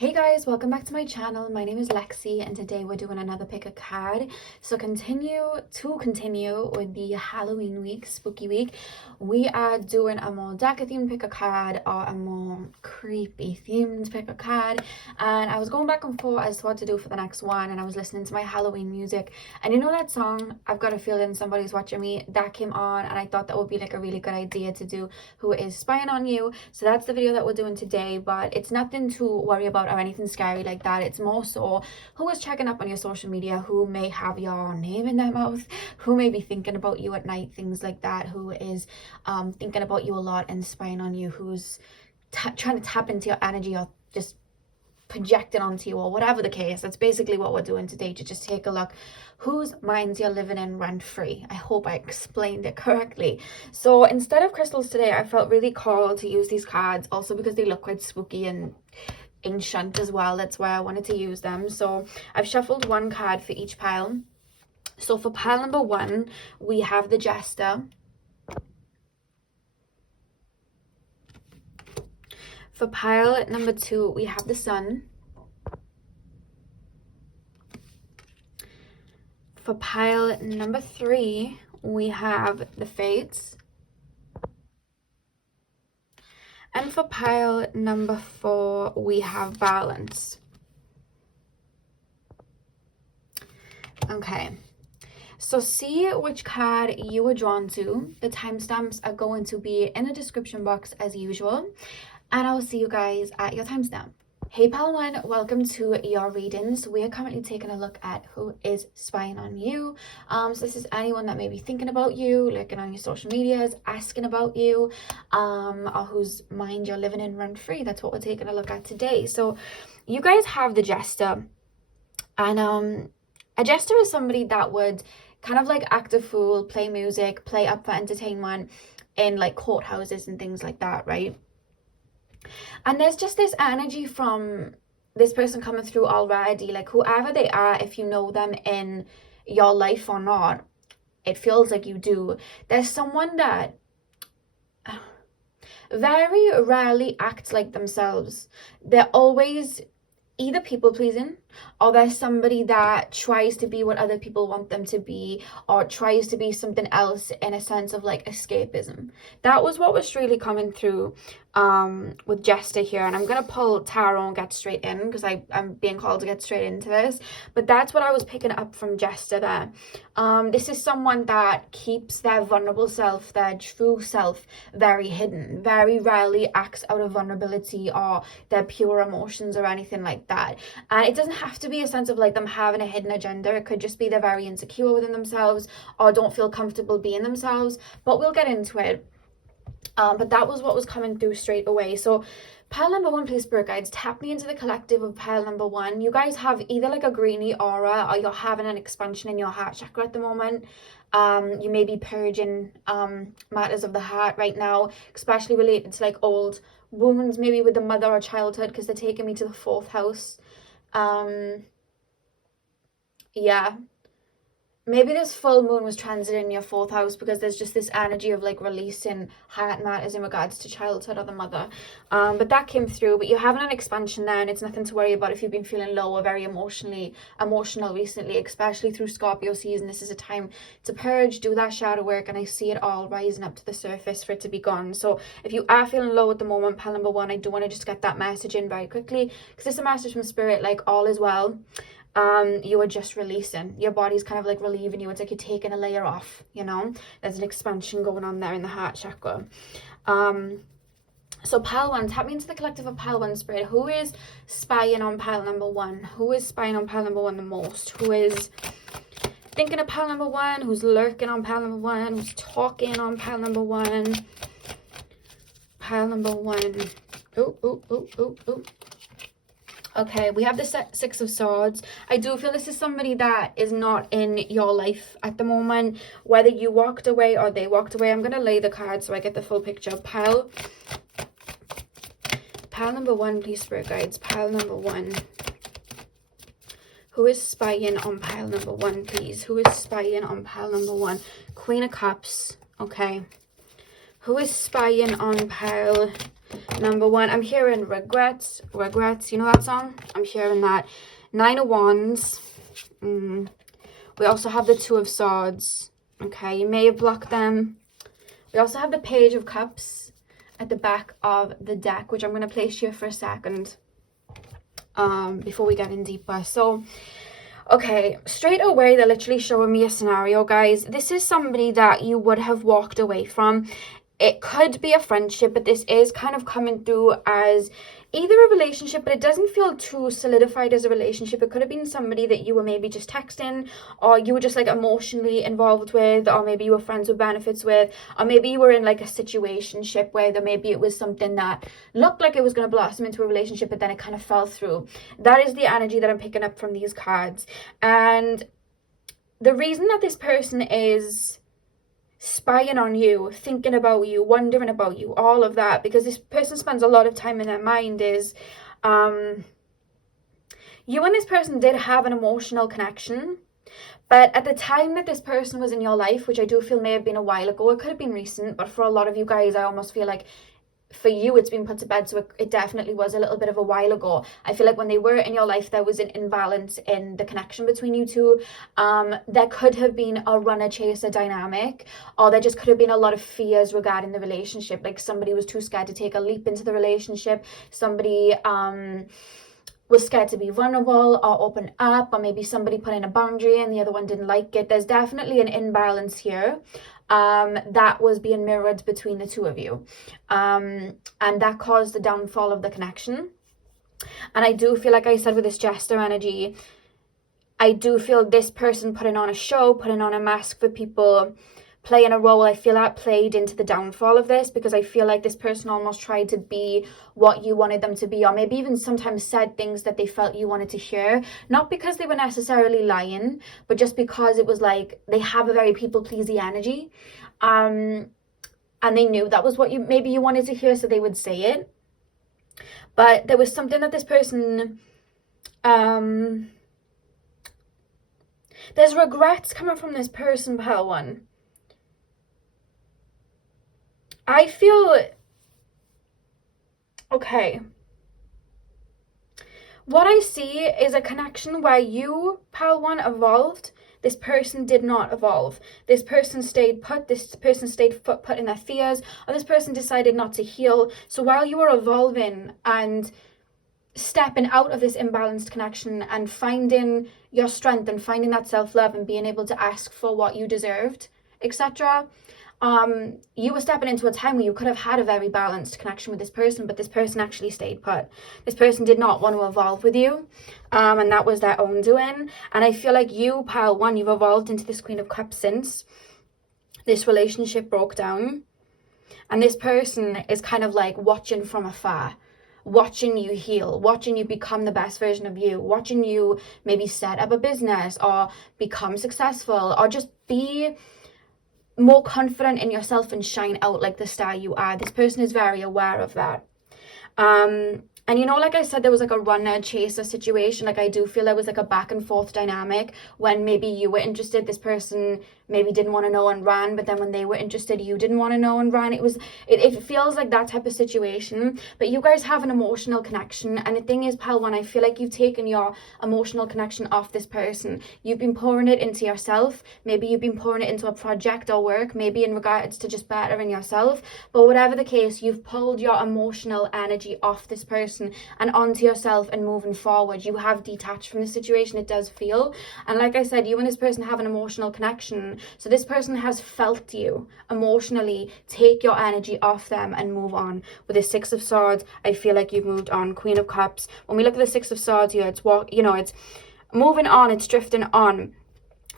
Hey guys, welcome back to my channel. My name is Lexi and today we're doing another pick a card. So continue with the Halloween week, spooky week. We are doing a more darker themed pick a card or a more creepy themed pick a card. And I was going back and forth as to what to do for the next one, and I was listening to my Halloween music. And you know that song, I've Got a Feeling Somebody's Watching Me, that came on, and I thought that would be like a really good idea to do Who Is Spying on You. So that's the video that we're doing today, but it's nothing to worry about or anything scary like that. It's more so who is checking up on your social media, who may have your name in their mouth, who may be thinking about you at night, things like that, who is thinking about you a lot and spying on you, who's trying to tap into your energy or just projecting onto you, or whatever the case. That's basically what we're doing today, to just take a look whose minds you're living in rent free. I hope I explained it correctly. So instead of crystals today, I felt really called to use these cards, also because they look quite spooky and ancient as well. That's why I wanted to use them. So I've shuffled one card for each pile. So for pile number one, we have the Jester. For pile number two, we have the Sun. For pile number three, we have the Fates. And for pile number four, we have Balance. Okay, so see which card you were drawn to. The timestamps are going to be in the description box as usual, and I'll see you guys at your timestamp. Hey pile one, welcome to your readings. We are currently taking a look at who is spying on you. So this is anyone that may be thinking about you, looking on your social medias, asking about you, or whose mind you're living in rent free. That's what we're taking a look at today. So you guys have the Jester, and a Jester is somebody that would kind of like act a fool, play music, play up for entertainment in like courthouses and things like that, right? And there's just this energy from this person coming through already, like whoever they are, if you know them in your life or not, it feels like you do. There's someone that very rarely acts like themselves. They're always either people pleasing, or there's somebody that tries to be what other people want them to be, or tries to be something else in a sense of like escapism. That was what was really coming through with Jester here. And I'm gonna pull tarot and get straight in, because I'm being called to get straight into this, but that's what I was picking up from Jester there. This is someone that keeps their vulnerable self, their true self, very hidden, very rarely acts out of vulnerability or their pure emotions or anything like that. And it doesn't have to be a sense of like them having a hidden agenda. It could just be they're very insecure within themselves or don't feel comfortable being themselves, but we'll get into it. But that was what was coming through straight away. So pile number one, please, spirit guides, tap me into the collective of pile number one. You guys have either like a greeny aura, or you're having an expansion in your heart chakra at the moment. You may be purging matters of the heart right now, especially related to like old wounds, maybe with the mother or childhood, because they're taking me to the fourth house. Yeah, maybe this full moon was transiting your fourth house, because there's just this energy of like releasing heart matters in regards to childhood or the mother. But that came through. But you're having an expansion there, and it's nothing to worry about if you've been feeling low or very emotional recently, especially through Scorpio season. This is a time to purge, do that shadow work, and I see it all rising up to the surface for it to be gone. So if you are feeling low at the moment, pile number one, I do want to just get that message in very quickly, because it's a message from spirit, like all is well. You are just releasing. Your body's kind of like relieving you. It's like you're taking a layer off, you know. There's an expansion going on there in the heart chakra. So pile one, tap me into the collective of pile one, spirit. Who is spying on pile number one? Who is spying on pile number one the most? Who is thinking of pile number one? Who's lurking on pile number one? Who's talking on pile number one? Pile number one. Oh. Okay, we have the Six of Swords. I do feel this is somebody that is not in your life at the moment, whether you walked away or they walked away. I'm going to lay the cards so I get the full picture. Pile number one, please, spirit guides. Pile number one. Who is spying on pile number one, please? Who is spying on pile number one? Queen of Cups. Okay. Who is spying on pile Number 1, I'm hearing regrets. You know that song? I'm hearing that. 9 of Wands. We also have the 2 of Swords. Okay, you may have blocked them. We also have the Page of Cups at the back of the deck, which I'm going to place here for a second before we get in deeper. So, okay, straight away, they're literally showing me a scenario, guys. This is somebody that you would have walked away from. It could be a friendship, but this is kind of coming through as either a relationship, but it doesn't feel too solidified as a relationship. It could have been somebody that you were maybe just texting, or you were just like emotionally involved with, or maybe you were friends with benefits with, or maybe you were in like a situationship where maybe it was something that looked like it was going to blossom into a relationship, but then it kind of fell through. That is the energy that I'm picking up from these cards. And the reason that this person is spying on you, thinking about you, wondering about you, all of that, because this person spends a lot of time in their mind, is you and this person did have an emotional connection, but at the time that this person was in your life, which I do feel may have been a while ago, it could have been recent, but for a lot of you guys, I almost feel like for you it's been put to bed, so it definitely was a little bit of a while ago. I feel like when they were in your life, there was an imbalance in the connection between you two. There could have been a runner-chaser dynamic, or there just could have been a lot of fears regarding the relationship, like somebody was too scared to take a leap into the relationship, somebody was scared to be vulnerable or open up, or maybe somebody put in a boundary and the other one didn't like it. There's definitely an imbalance here that was being mirrored between the two of you, and that caused the downfall of the connection. And I do feel, like I said, with this jester energy, I do feel this person putting on a show, putting on a mask for people, playing a role. I feel that played into the downfall of this, because I feel like this person almost tried to be what you wanted them to be, or maybe even sometimes said things that they felt you wanted to hear, not because they were necessarily lying, but just because it was like they have a very people-pleasing energy, and they knew that was what maybe you wanted to hear, so they would say it. But there was something that this person there's regrets coming from this person, pile one. I feel, okay, what I see is a connection where you, pile one, evolved. This person did not evolve. This person stayed put. This person stayed put in their fears, or this person decided not to heal. So while you were evolving and stepping out of this imbalanced connection and finding your strength and finding that self-love and being able to ask for what you deserved, etc., you were stepping into a time where you could have had a very balanced connection with this person, but this person actually stayed put. This person did not want to evolve with you, and that was their own doing. And I feel like you, pile one, you've evolved into this Queen of Cups since this relationship broke down, and this person is kind of like watching from afar, watching you heal, watching you become the best version of you, watching you maybe set up a business or become successful, or just be more confident in yourself and shine out like the star you are. This person is very aware of that. And you know, like I said, there was like a runner chaser situation. Like I do feel there was like a back and forth dynamic when maybe you were interested, this person maybe didn't want to know and ran, but then when they were interested, you didn't want to know and ran. It feels like that type of situation. But you guys have an emotional connection, and the thing is, pal one, I feel like you've taken your emotional connection off this person. You've been pouring it into yourself. Maybe you've been pouring it into a project or work, maybe in regards to just bettering yourself. But whatever the case, you've pulled your emotional energy off this person and onto yourself and moving forward. You have detached from the situation, it does feel. And like I said, you and this person have an emotional connection. So this person has felt you emotionally take your energy off them and move on. With the Six of Swords, I feel like you've moved on. Queen of Cups, when we look at the Six of Swords here, it's it's moving on, it's drifting on,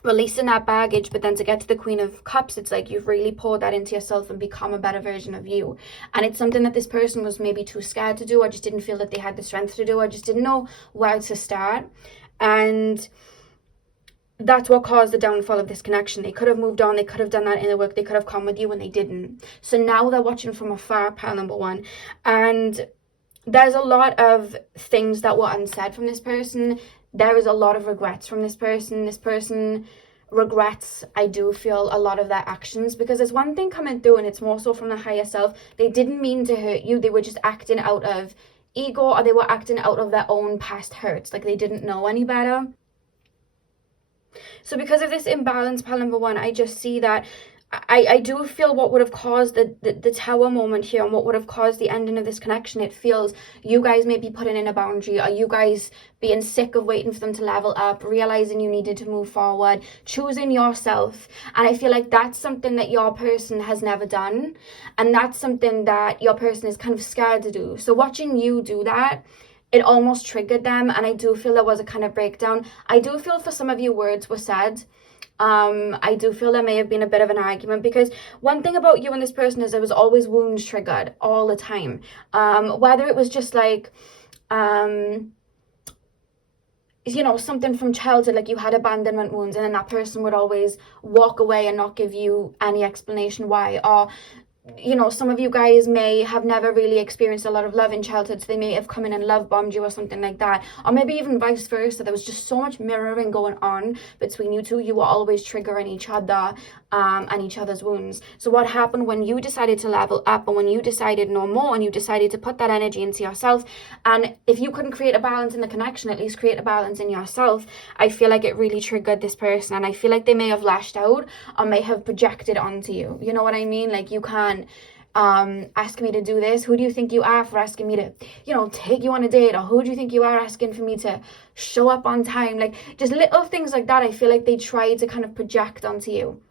releasing that baggage. But then to get to the Queen of Cups, it's like you've really poured that into yourself and become a better version of you. And it's something that this person was maybe too scared to do, or just didn't feel that they had the strength to do, or just didn't know where to start. And that's what caused the downfall of this connection. They could have moved on, they could have done that inner work, they could have come with you, and they didn't. So now they're watching from afar, pile number one. And there's a lot of things that were unsaid from this person. There is a lot of regrets from this person. This person regrets, I do feel, a lot of their actions, because there's one thing coming through, and it's more so from the higher self. They didn't mean to hurt you. They were just acting out of ego, or they were acting out of their own past hurts, like they didn't know any better. So because of this imbalance, pile number one, I just see that I do feel what would have caused the tower moment here, and what would have caused the ending of this connection. It feels you guys may be putting in a boundary, or you guys being sick of waiting for them to level up, realizing you needed to move forward, choosing yourself. And I feel like that's something that your person has never done, and that's something that your person is kind of scared to do. So watching you do that, it almost triggered them, and I do feel there was a kind of breakdown. I do feel for some of you words were said. I do feel there may have been a bit of an argument, because one thing about you and this person is there was always wounds triggered all the time. Whether it was just like, you know, something from childhood, like you had abandonment wounds, and then that person would always walk away and not give you any explanation why. Or, you know, some of you guys may have never really experienced a lot of love in childhood, so they may have come in and love bombed you or something like that. Or maybe even vice versa. There was just so much mirroring going on between you two. You were always triggering each other and each other's wounds. So what happened when you decided to level up, and when you decided no more, and you decided to put that energy into yourself, and if you couldn't create a balance in the connection, at least create a balance in yourself, I feel like it really triggered this person, and I feel like they may have lashed out or may have projected onto you. You know what I mean? Like, you can't ask me to do this. Who do you think you are for asking me to, you know, take you on a date? Or who do you think you are asking for me to show up on time? Like, just little things like that. I feel like they tried to kind of project onto you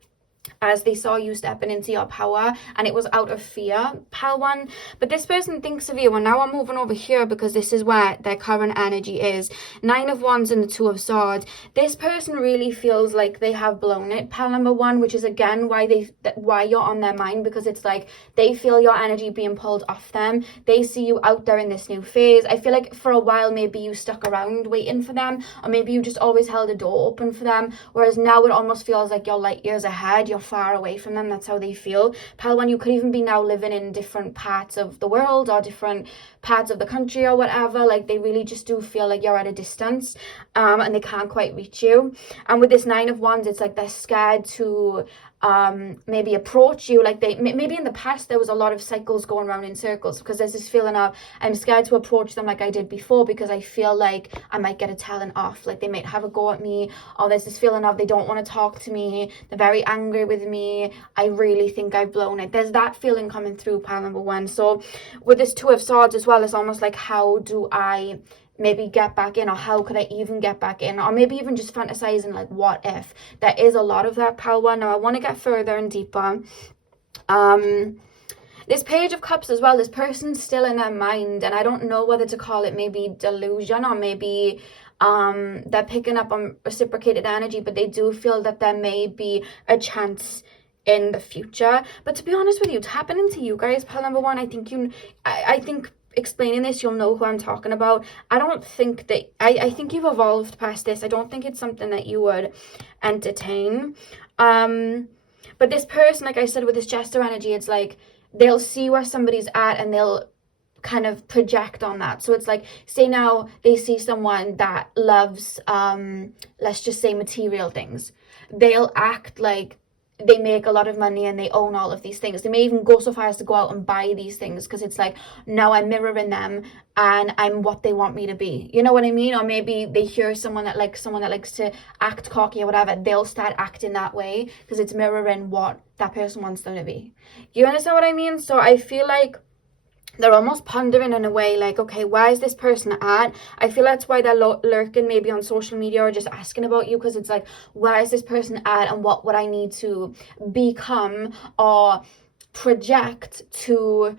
as they saw you stepping into your power, and it was out of fear, pal one. But this person thinks of you, and now I'm moving over here because this is where their current energy is. 9 of Wands and the 2 of Swords. This person really feels like they have blown it, pal number one, which is again why you're on their mind, because it's like they feel your energy being pulled off them. They see you out there in this new phase. I feel like for a while maybe you stuck around waiting for them, or maybe you just always held a door open for them, whereas now it almost feels like you're light years ahead. You're far away from them. That's how they feel, pal one. You could even be now living in different parts of the world, or different parts of the country, or whatever. Like, they really just do feel like you're at a distance, and they can't quite reach you. And with this 9 of Wands, it's like they're scared to maybe approach you. Like, they maybe in the past there was a lot of cycles going around in circles, because there's this feeling of, I'm scared to approach them like I did before, because I feel like I might get a talent off, like they might have a go at me. Or there's this feeling of they don't want to talk to me, they're very angry with me, I really think I've blown it. There's that feeling coming through, pile number one. So with this 2 of Swords as well, it's almost like, how do I maybe get back in, or how could I even get back in? Or maybe even just fantasizing, like, what if? There is a lot of that, pal one. Now I want to get further and deeper. This Page of Cups as well, this person's still in their mind, and I don't know whether to call it maybe delusion, or maybe they're picking up on reciprocated energy, but they do feel that there may be a chance in the future. But to be honest with you, tapping into you guys, pal number one, I think explaining this, you'll know who I'm talking about. I don't think that, I think you've evolved past this. I don't think it's something that you would entertain. But this person, like I said, with this Jester energy, it's like they'll see where somebody's at, and they'll kind of project on that. So it's like, say now they see someone that loves, let's just say, material things. They'll act like they make a lot of money and they own all of these things. They may even go so far as to go out and buy these things, because it's like, now I'm mirroring them and I'm what they want me to be. You know what I mean? Or maybe they hear someone that likes to act cocky or whatever, they'll start acting that way because it's mirroring what that person wants them to be. You understand what I mean? So I feel like they're almost pondering in a way, like, okay, where is this person at? I feel that's why they're lurking maybe on social media, or just asking about you, because it's like, where is this person at, and what would I need to become or project to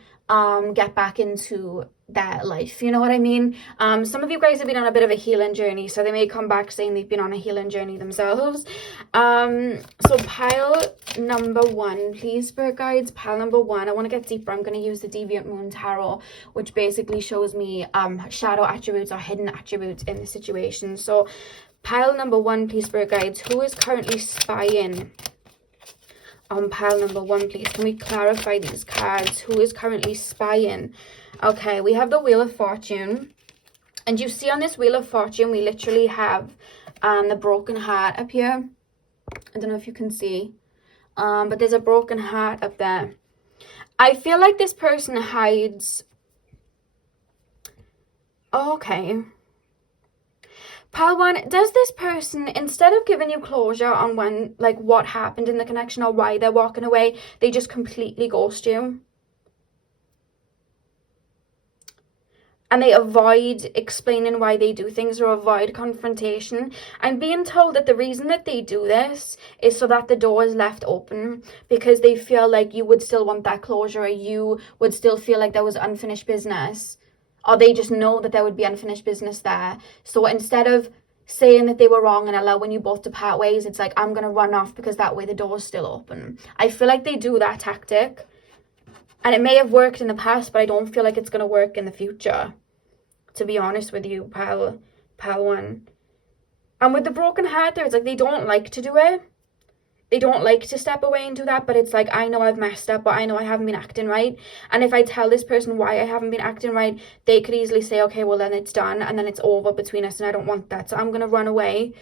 get back into their life. You know what I mean? Some of you guys have been on a bit of a healing journey, so they may come back saying they've been on a healing journey themselves. So pile number one, please, spirit guides, pile number one. I want to get deeper. I'm going to use the Deviant Moon Tarot, which basically shows me shadow attributes or hidden attributes in the situation. So pile number one, please, spirit guides, who is currently spying on pile number one, please? Can we clarify these cards? Who is currently spying? Okay, we have the Wheel of Fortune. And you see on this Wheel of Fortune, we literally have the Broken Heart up here. I don't know if you can see. But there's a broken heart up there. I feel like this person hides. Oh, okay. Pile 1, does this person, instead of giving you closure on when, like, what happened in the connection or why they're walking away, they just completely ghost you? And they avoid explaining why they do things or avoid confrontation. I'm being told that the reason that they do this is so that the door is left open, because they feel like you would still want that closure, or you would still feel like there was unfinished business, or they just know that there would be unfinished business there. So instead of saying that they were wrong and allowing you both to part ways, it's like, I'm going to run off because that way the door's still open. I feel like they do that tactic. And it may have worked in the past, but I don't feel like it's going to work in the future, to be honest with you, pile 1. And with the broken heart there, it's like they don't like to do it. They don't like to step away and do that, but it's like, I know I've messed up, but I know I haven't been acting right. And if I tell this person why I haven't been acting right, they could easily say, okay, well then it's done, and then it's over between us, and I don't want that. So I'm going to run away,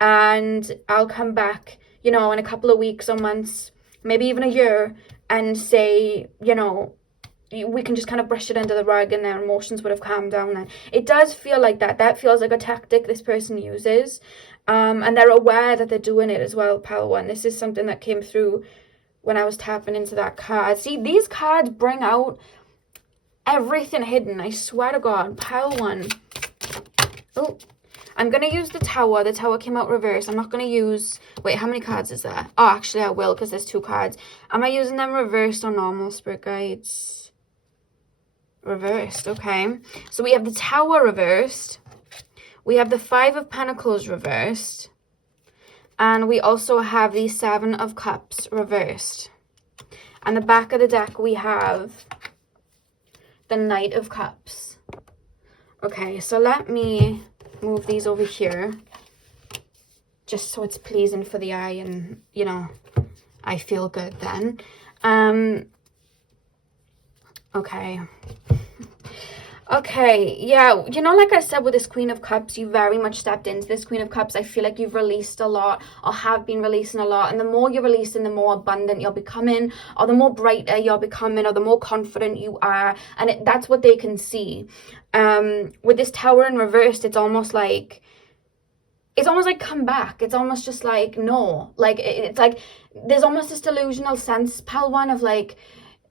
and I'll come back, you know, in a couple of weeks or months, maybe even a year, and say, you know, we can just kind of brush it under the rug and their emotions would have calmed down then. It does feel like that. That feels like a tactic this person uses. And they're aware that they're doing it as well, pile 1. This is something that came through when I was tapping into that card. See, these cards bring out everything hidden. I swear to God. Pile 1. Oh, I'm going to use the Tower. The Tower came out reversed. I'm not going to use... Wait, how many cards is there? Oh, actually, I will, because there's 2 cards. Am I using them reversed or normal, Spirit Guides? Reversed, okay. So we have the Tower reversed. We have the 5 of Pentacles reversed. And we also have the 7 of Cups reversed. And the back of the deck, we have the Knight of Cups. Okay, so let me move these over here, just so it's pleasing for the eye and, you know, I feel good then. Okay. Okay, yeah, you know, like I said with this Queen of Cups, you very much stepped into this Queen of Cups. I feel like you've released a lot, or have been releasing a lot, and the more you're releasing, the more abundant you're becoming, or the more brighter you're becoming, or the more confident you are, and that's what they can see. With this Tower in reversed, it's almost like come back. It's almost just like, no, like, it's like, there's almost this delusional sense, pile 1, of like,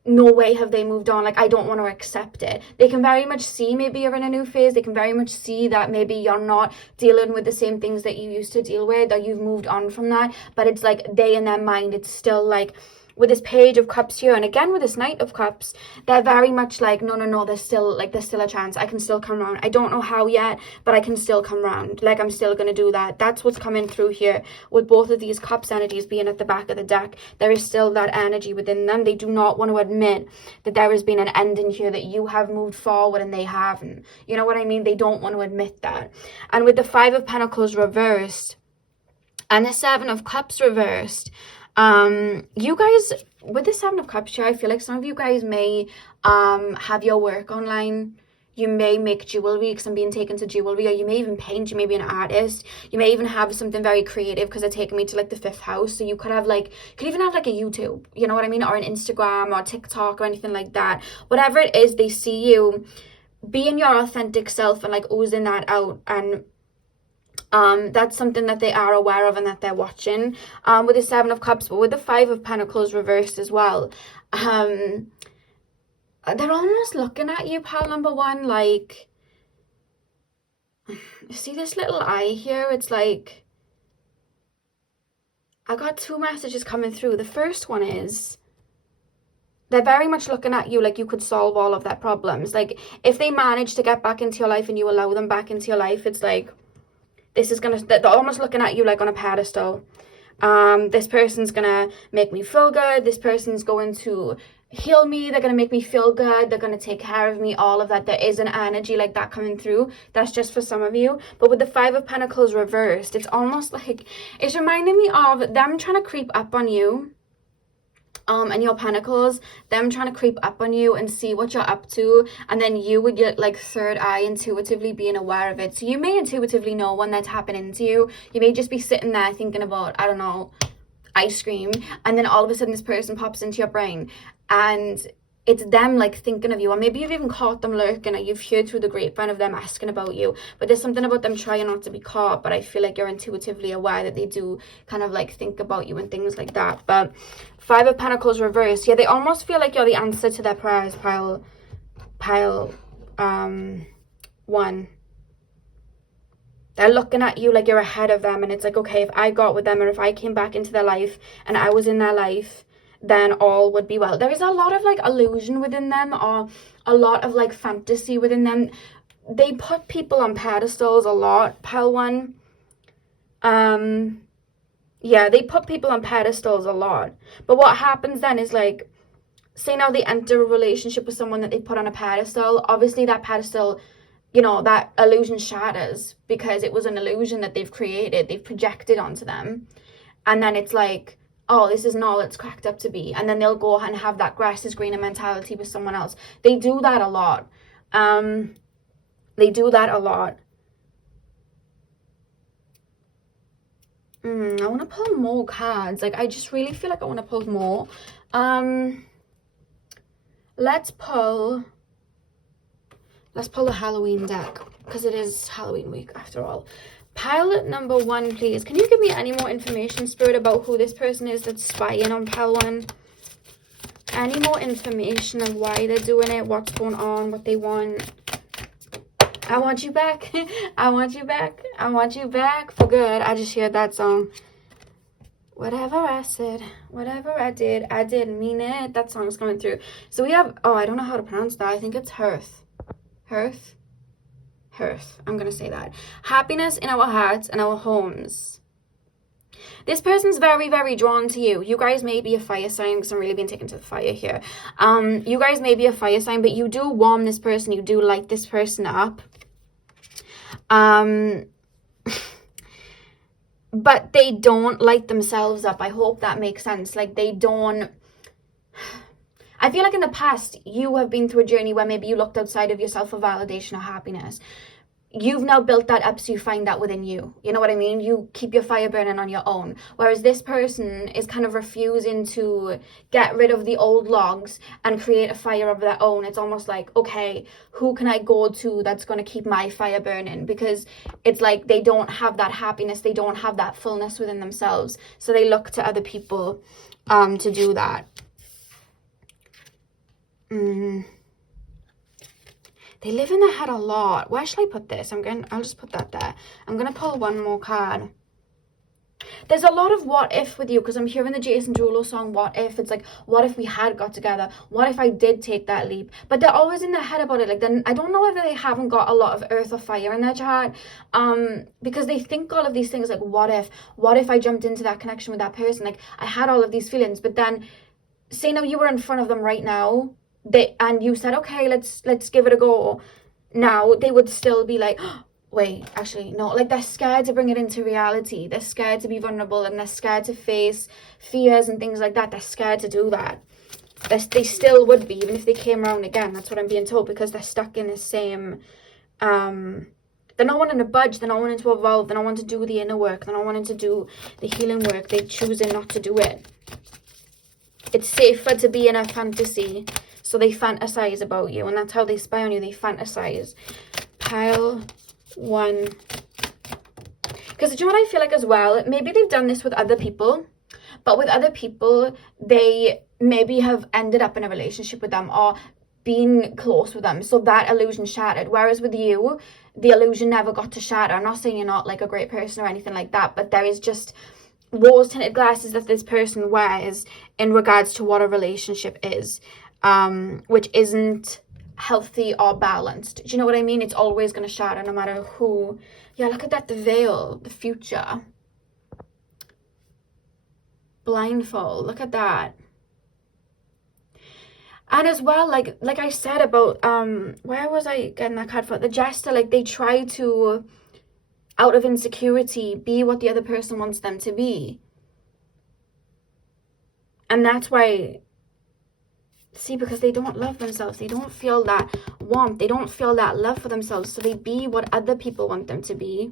no way have they moved on, like, I don't want to accept it. They can very much see maybe you're in a new phase. They can very much see that maybe you're not dealing with the same things that you used to deal with, or you've moved on from that, but it's like they, in their mind, it's still like, with this Page of Cups here, and again with this Knight of Cups, they're very much like, no, there's still a chance. I can still come around. I don't know how yet, but I can still come around. Like, I'm still going to do that. That's what's coming through here with both of these Cups energies being at the back of the deck. There is still that energy within them. They do not want to admit that there has been an ending here, that you have moved forward and they haven't. You know what I mean? They don't want to admit that. And with the 5 of Pentacles reversed and the 7 of Cups reversed, you guys, with the 7 of Cups here, I feel like some of you guys may have your work online. You may make jewelry, because I'm being taken to jewelry, or you may even paint. You may be an artist. You may even have something very creative, because they're taking me to like the 5th house. So you could have like, you could even have like a YouTube, you know what I mean, or an Instagram or TikTok or anything like that. Whatever it is, they see you being your authentic self and like oozing that out, and that's something that they are aware of and that they're watching with the 7 of Cups. But with the 5 of Pentacles reversed as well, they're almost looking at you, pal number 1, like, see this little eye here? It's like, I got 2 messages coming through. The first one is, they're very much looking at you like you could solve all of their problems. Like, if they manage to get back into your life and you allow them back into your life, it's like, this is gonna, they're almost looking at you like on a pedestal. This person's gonna make me feel good. This person's going to heal me. They're gonna make me feel good. They're gonna take care of me. All of that. There is an energy like that coming through. That's just for some of you. But with the 5 of Pentacles reversed, it's almost like, it's reminding me of them trying to creep up on you. And your Pentacles, them trying to creep up on you and see what you're up to, and then you would get like third eye intuitively being aware of it. So you may intuitively know when they're tapping into you. You may just be sitting there thinking about, I don't know, ice cream, and then all of a sudden this person pops into your brain, and it's them like thinking of you, or maybe you've even caught them lurking, or you've heard through the grapevine of them asking about you, but there's something about them trying not to be caught, but I feel like you're intuitively aware that they do kind of like think about you and things like that. But 5 of Pentacles reversed, yeah, they almost feel like you're the answer to their prayers, pile 1. They're looking at you like you're ahead of them, and it's like, okay, if I got with them, or if I came back into their life and I was in their life, then all would be well. There is a lot of like illusion within them, or a lot of like fantasy within them. They put people on pedestals a lot, pile 1. Yeah, they put people on pedestals a lot. But what happens then is, like, say now they enter a relationship with someone that they put on a pedestal. Obviously that pedestal, you know, that illusion shatters, because it was an illusion that they've created, they've projected onto them. And then it's like, oh, this isn't all it's cracked up to be. And then they'll go and have that grass is greener mentality with someone else. They do that a lot. They do that a lot. I want to pull more cards. Like, I just really feel like I want to pull more. Let's pull the Halloween deck, because it is Halloween week after all. Pile number 1, please. Can you give me any more information, Spirit, about who this person is that's spying on pile 1? Any more information of why they're doing it, what's going on, what they want? I want you back. I want you back. I want you back for good. I just heard that song. Whatever I said, whatever I didn't mean it. That song's coming through. So we have, oh, I don't know how to pronounce that. I think it's Hearth. Hearth. I'm going to say that. Happiness in our hearts and our homes. This person's very, very drawn to you. You guys may be a fire sign, because I'm really being taken to the fire here. You guys may be a fire sign, but you do warm this person. You do light this person up. But they don't light themselves up. I hope that makes sense. Like, they don't... I feel like in the past, you have been through a journey where maybe you looked outside of yourself for validation or happiness. You've now built that up, so you find that within you. You know what I mean? You keep your fire burning on your own. Whereas this person is kind of refusing to get rid of the old logs and create a fire of their own. It's almost like, okay, who can I go to that's going to keep my fire burning? Because it's like they don't have that happiness. They don't have that fullness within themselves. So they look to other people to do that. They live in their head a lot. Where should I put this? I'll just put that there. I'm going to pull one more card. There's a lot of what if with you, because I'm hearing the Jason Derulo song, What If. It's like, what if we had got together? What if I did take that leap? But they're always in their head about it. Like, then I don't know whether they haven't got a lot of earth or fire in their chart, because they think all of these things like, what if I jumped into that connection with that person? Like, I had all of these feelings, but then say now you were in front of them right now, and you said, okay, let's give it a go. Now they would still be like, oh, wait, actually no. Like, they're scared to bring it into reality. They're scared to be vulnerable, and they're scared to face fears and things like that. They're scared to do that. They still would be, even if they came around again. That's what I'm being told, because they're stuck in the same they're not wanting to budge. They're not wanting to evolve. They're not wanting to do the inner work. They're not wanting to do the healing work. They're choosing not to do it. It's safer to be in a fantasy. So they fantasize about you, and that's how they spy on you. They fantasize. Pile 1. Because do you know what I feel like as well? Maybe they've done this with other people, but with other people, they maybe have ended up in a relationship with them or been close with them. So that illusion shattered. Whereas with you, the illusion never got to shatter. I'm not saying you're not like a great person or anything like that, but there is just rose-tinted glasses that this person wears in regards to what a relationship is. Which isn't healthy or balanced. Do you know what I mean? It's always going to shatter no matter who. Yeah, look at that, the veil, the future. Blindfold, look at that. And as well, like I said about, where was I getting that card from? The Jester, like, they try to, out of insecurity, be what the other person wants them to be. And that's why... See, because they don't love themselves. They don't feel that warmth. They don't feel that love for themselves. So they be what other people want them to be.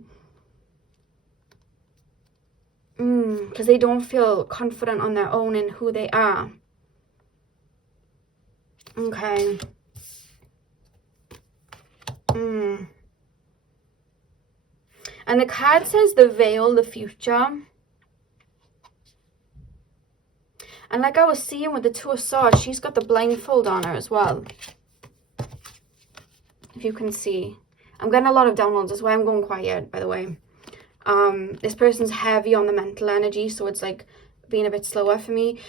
Because they don't feel confident on their own in who they are. Okay. And the card says the veil, the future. And like I was seeing with the Two of Swords, she's got the blindfold on her as well. If you can see. I'm getting a lot of downloads. That's why I'm going quiet, by the way. This person's heavy on the mental energy, so it's like being a bit slower for me.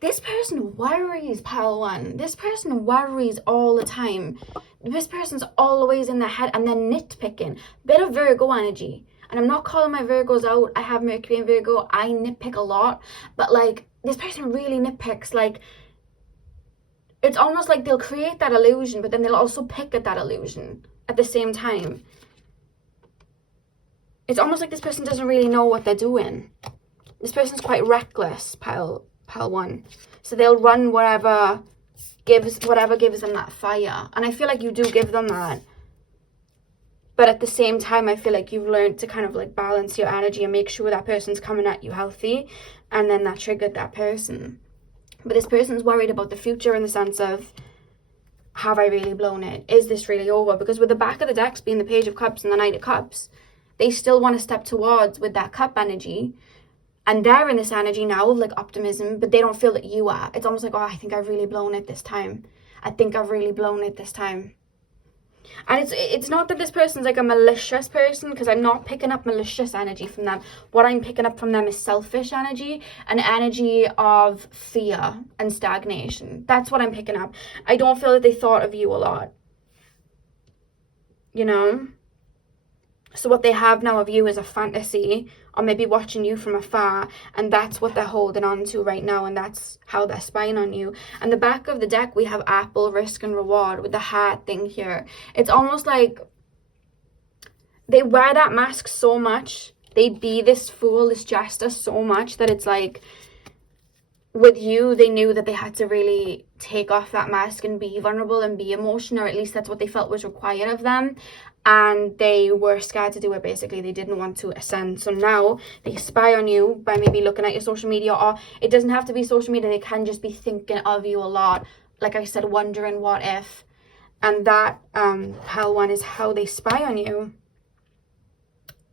This person worries, pile one. This person worries all the time. This person's always in their head and they're nitpicking. Bit of Virgo energy. And I'm not calling my Virgos out. I have Mercury in Virgo. I nitpick a lot. But like, this person really nitpicks. Like, it's almost like they'll create that illusion, but then they'll also pick at that illusion at the same time. It's almost like this person doesn't really know what they're doing. This person's quite reckless, pile one. So they'll run whatever gives them that fire. And I feel like you do give them that. But at the same time, I feel like you've learned to kind of like balance your energy and make sure that person's coming at you healthy. And then that triggered that person. But this person's worried about the future in the sense of, have I really blown it? Is this really over? Because with the back of the decks being the Page of Cups and the Knight of Cups, they still want to step towards with that cup energy. And they're in this energy now of like optimism, but they don't feel that you are. It's almost like, oh, I think I've really blown it this time. I think I've really blown it this time. And it's not that this person's like a malicious person, because I'm not picking up malicious energy from them. What I'm picking up from them is selfish energy, an energy of fear and stagnation. That's what I'm picking up. I don't feel that they thought of you a lot. You know? So what they have now of you is a fantasy, or maybe watching you from afar, and that's what they're holding on to right now, and that's how they're spying on you. And the back of the deck, we have Apple, Risk and Reward with the heart thing here. It's almost like they wear that mask so much, they be this fool, this jester so much, that it's like, with you, they knew that they had to really take off that mask and be vulnerable and be emotional, or at least that's what they felt was required of them. And they were scared to do it, basically. They didn't want to ascend. So now they spy on you by maybe looking at your social media, or it doesn't have to be social media. They can just be thinking of you a lot. Like I said, wondering what if. And that, pile one, is how they spy on you.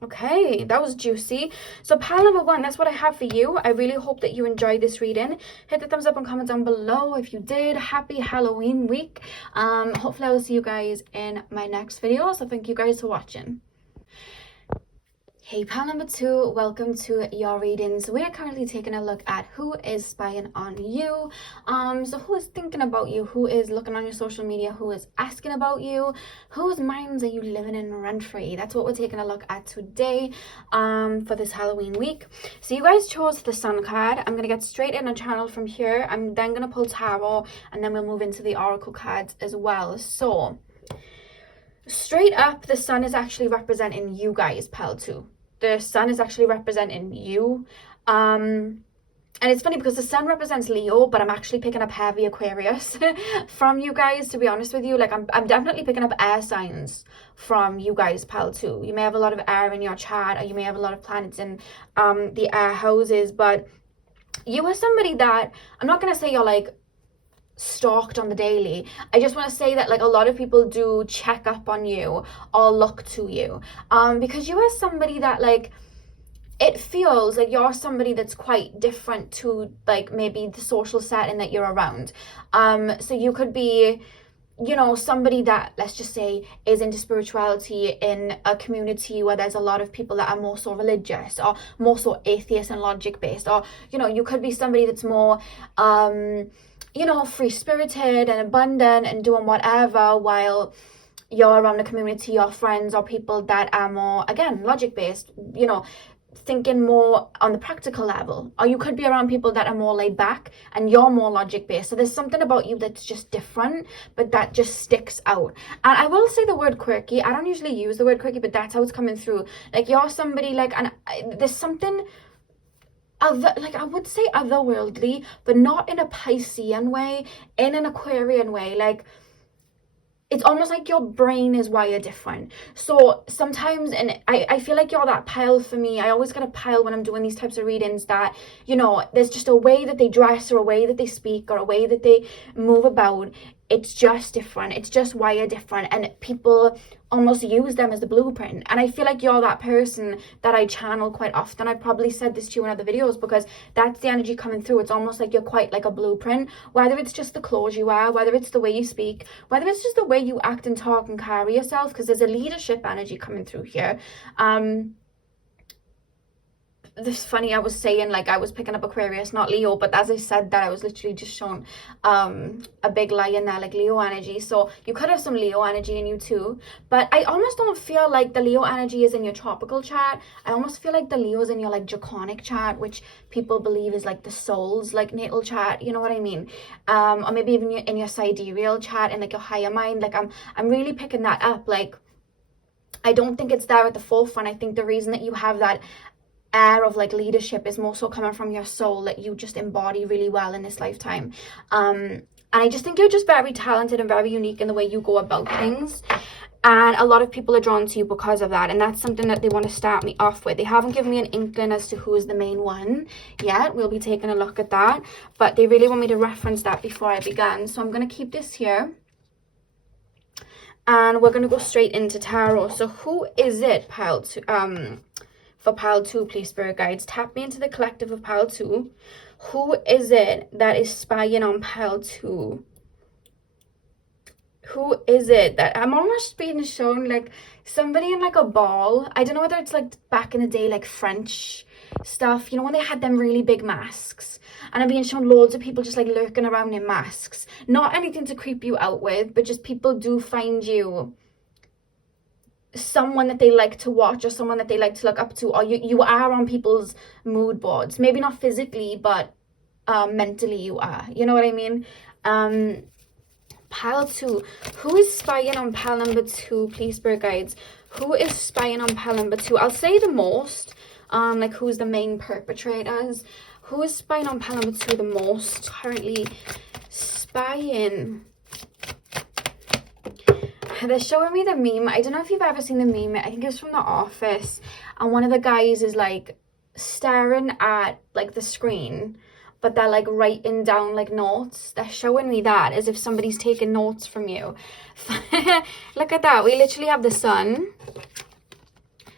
Okay, that was juicy. So pile number one, that's what I have for you. I really hope that you enjoyed this reading. Hit the thumbs up and comment down below if you did. Happy Halloween week. Hopefully I will see you guys in my next video. So thank you guys for watching. Hey, pal number two, welcome to your readings. We are currently taking a look at who is spying on you. So who is thinking about you? Who is looking on your social media? Who is asking about you? Whose minds are you living in rent-free? That's what we're taking a look at today for this Halloween week. So you guys chose the Sun card. I'm going to get straight in a channel from here. I'm then going to pull Tarot, and then we'll move into the Oracle cards as well. So straight up, the Sun is actually representing you guys, pal two. The Sun is actually representing you. And it's funny because the Sun represents Leo, but I'm actually picking up heavy Aquarius from you guys, to be honest with you. Like, I'm definitely picking up air signs from you guys, pal, too. You may have a lot of air in your chart, or you may have a lot of planets in the air houses, but you are somebody that, I'm not going to say you're, like, stalked on the daily. I just want to say that like a lot of people do check up on you or look to you because you are somebody that like, it feels like you're somebody that's quite different to like maybe the social setting that you're around. So you could be, you know, somebody that, let's just say, is into spirituality in a community where there's a lot of people that are more so religious or more so atheist and logic based, or you know, you could be somebody that's more you know, free-spirited and abundant and doing whatever, while you're around a community or friends or people that are more, again, logic-based, you know, thinking more on the practical level. Or you could be around people that are more laid back and you're more logic-based. So there's something about you that's just different, but that just sticks out. And I will say the word quirky. I don't usually use the word quirky, but that's how it's coming through. Like, you're somebody, like, and there's something other, like I would say otherworldly, but not in a Piscean way, in an Aquarian way. Like, it's almost like your brain is wired different. So sometimes, and I feel like you're that pile for me. I always get a pile when I'm doing these types of readings that, you know, there's just a way that they dress or a way that they speak or a way that they move about. It's just different. It's just wired different. And people almost use them as the blueprint. And I feel like you're that person that I channel quite often. I probably said this to you in other videos because that's the energy coming through. It's almost like you're quite like a blueprint, whether it's just the clothes you wear, whether it's the way you speak, whether it's just the way you act and talk and carry yourself, because there's a leadership energy coming through here. This funny, I was saying like I was picking up Aquarius, not Leo, but as I said that, I was literally just shown a big lion there, like Leo energy. So you could have some Leo energy in you too, but I almost don't feel like the Leo energy is in your tropical chart. I almost feel like the Leo's in your like draconic chart, which people believe is like the soul's like natal chart, you know what I mean? Or maybe even in your sidereal chart and like your higher mind. Like I'm really picking that up. Like I don't think it's there at the forefront. I think the reason that you have that air of like leadership is more so coming from your soul, that you just embody really well in this lifetime. And I just think you're just very talented and very unique in the way you go about things, and a lot of people are drawn to you because of that. And that's something that they want to start me off with. They haven't given me an inkling as to who is the main one yet. We'll be taking a look at that, but they really want me to reference that before I begin. So I'm going to keep this here and we're going to go straight into tarot. So who is it, pile two? For pile 2, please, spirit guides, tap me into the collective of pile 2. Who is it that is spying on pile 2? Who is it that I'm almost being shown like somebody in like a ball? I don't know whether it's like back in the day, like French stuff, you know, when they had them really big masks, and I'm being shown loads of people just like lurking around in masks. Not anything to creep you out with, but just people do find you someone that they like to watch or someone that they like to look up to, or you are on people's mood boards. Maybe not physically, but mentally you are, you know what I mean? Pile 2, who is spying on pile number 2, please, spirit guides? Who is spying on pile number 2? I'll say the most, like who's the main perpetrators. Who is spying on pile number 2 the most? Currently spying. They're showing me the meme. I don't know if you've ever seen the meme. I think it's from The Office. And one of the guys is like staring at like the screen, but they're like writing down like notes. They're showing me that as if somebody's taking notes from you. Look at that. We literally have the sun.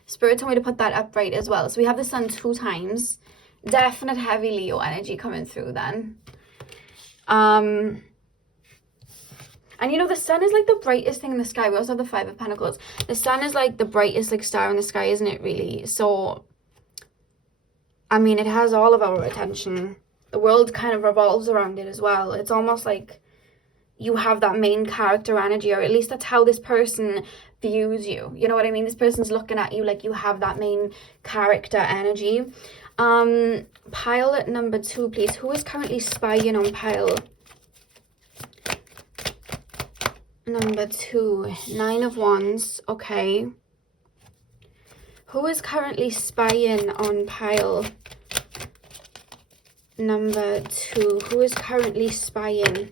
Spirit told me to put that upright as well. So we have the sun 2 times. Definite heavy Leo energy coming through then. And you know, the sun is like the brightest thing in the sky. We also have the 5 of Pentacles. The sun is like the brightest like star in the sky, isn't it, really? So, I mean, it has all of our attention. The world kind of revolves around it as well. It's almost like you have that main character energy, or at least that's how this person views you. You know what I mean? This person's looking at you like you have that main character energy. Pile number 2, please. Who is currently spying on pile number 2? 9 of Wands. Okay. Who is currently spying on pile number 2? Who is currently spying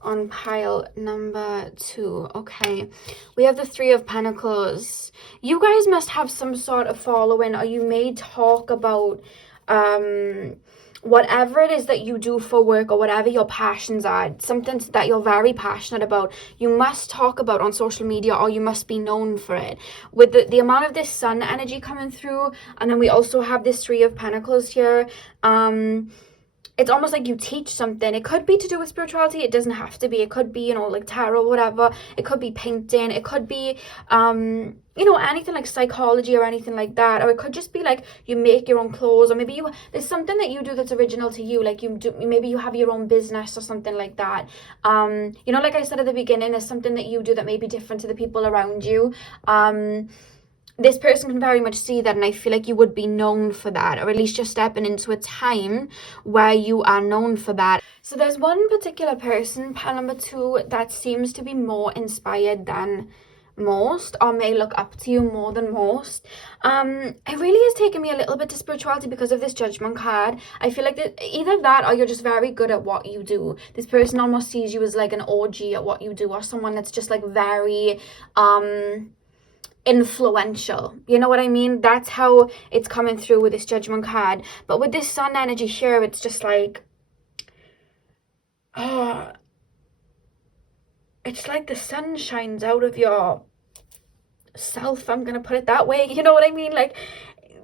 on pile number 2? Okay. We have the 3 of Pentacles. You guys must have some sort of following, or you may talk about whatever it is that you do for work, or whatever your passions are, something that you're very passionate about, you must talk about on social media, or you must be known for it. With the amount of this sun energy coming through, and then we also have this 3 of Pentacles here, it's almost like you teach something. It could be to do with spirituality. It doesn't have to be. It could be, you know, like tarot, whatever. It could be painting. It could be, you know, anything like psychology or anything like that. Or it could just be like you make your own clothes, or maybe there's something that you do that's original to you. Like maybe you have your own business or something like that. You know, like I said at the beginning, there's something that you do that may be different to the people around you. This person can very much see that, and I feel like you would be known for that, or at least you're stepping into a time where you are known for that. So there's one particular person, pile number 2, that seems to be more inspired than most, or may look up to you more than most. It really has taken me a little bit to spirituality because of this Judgment card. I feel like that either that or you're just very good at what you do. This person almost sees you as like an OG at what you do, or someone that's just like very influential. You know what I mean? That's how it's coming through with this Judgment card. But with this Sun energy here, it's just like, it's like the sun shines out of your self, I'm gonna put it that way. You know what I mean? Like,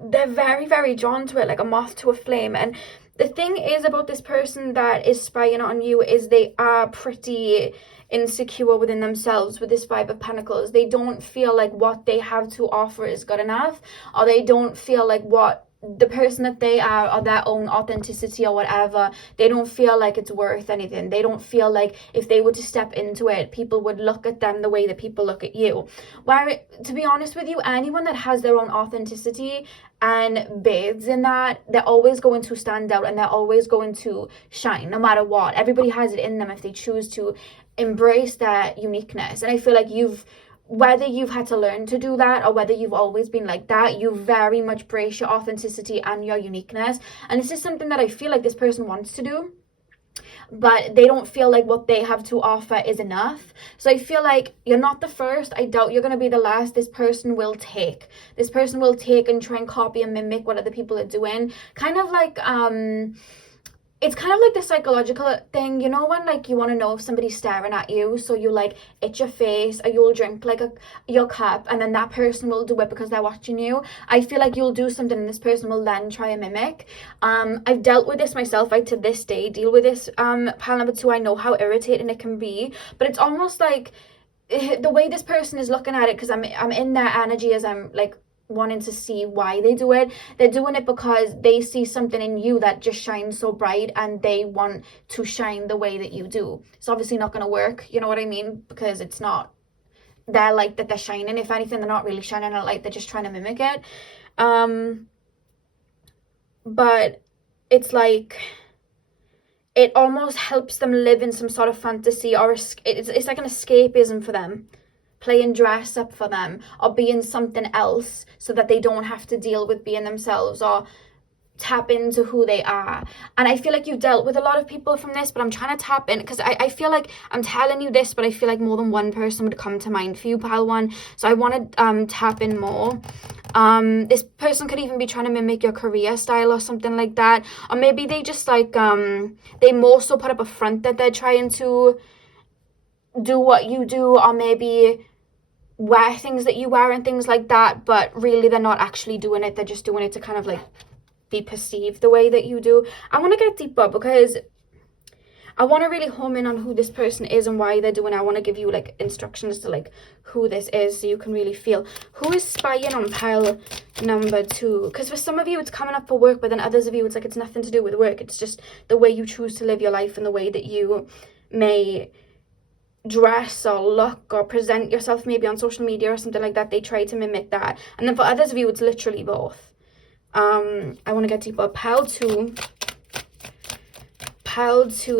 they're very, very drawn to it, like a moth to a flame. And the thing is about this person that is spying on you is they are pretty insecure within themselves with this Five of Pentacles. They don't feel like what they have to offer is good enough, or they don't feel like what the person that they are, or their own authenticity or whatever, they don't feel like it's worth anything. They don't feel like if they were to step into it, people would look at them the way that people look at you. Where, to be honest with you, anyone that has their own authenticity and bathes in that, they're always going to stand out and they're always going to shine no matter what. Everybody has it in them if they choose to embrace their uniqueness. And I feel like whether you've had to learn to do that or whether you've always been like that, you very much brace your authenticity and your uniqueness. And this is something that I feel like this person wants to do, but they don't feel like what they have to offer is enough. So I feel like you're not the first. I doubt you're going to be the last. This person will take and try and copy and mimic what other people are doing. Kind of like it's kind of like the psychological thing, you know, when like you want to know if somebody's staring at you, so you like itch your face, or you'll drink like your cup, and then that person will do it because they're watching you. I feel like you'll do something and this person will then try and mimic. I've dealt with this myself. I to this day deal with this pile number 2. I know how irritating it can be, but it's almost like the way this person is looking at it, because I'm in their energy as I'm like wanting to see why they do it. They're doing it because they see something in you that just shines so bright, and they want to shine the way that you do. It's obviously not going to work, you know what I mean, because it's not their light that they're shining. If anything, they're not really shining a light, they're just trying to mimic it. But it's like it almost helps them live in some sort of fantasy, or it's like an escapism for them, playing dress up for them, or being something else so that they don't have to deal with being themselves or tap into who they are. And I feel like you've dealt with a lot of people from this, but I'm trying to tap in, because I feel like I'm telling you this, but I feel like more than one person would come to mind for you, pile 1. So I want to tap in more. This person could even be trying to mimic your career style or something like that, or maybe they just like they more so put up a front that they're trying to do what you do, or maybe wear things that you wear and things like that, but really they're not actually doing it. They're just doing it to kind of like be perceived the way that you do. I want to get deeper because I want to really home in on who this person is and why they're doing it. I want to give you like instructions to like who this is, so you can really feel who is spying on pile number 2. Because for some of you it's coming up for work, but then others of you it's like it's nothing to do with work. It's just the way you choose to live your life and the way that you may dress or look or present yourself, maybe on social media or something like that. They try to mimic that. And then for others of you it's literally both. I want to get deeper. Pile 2,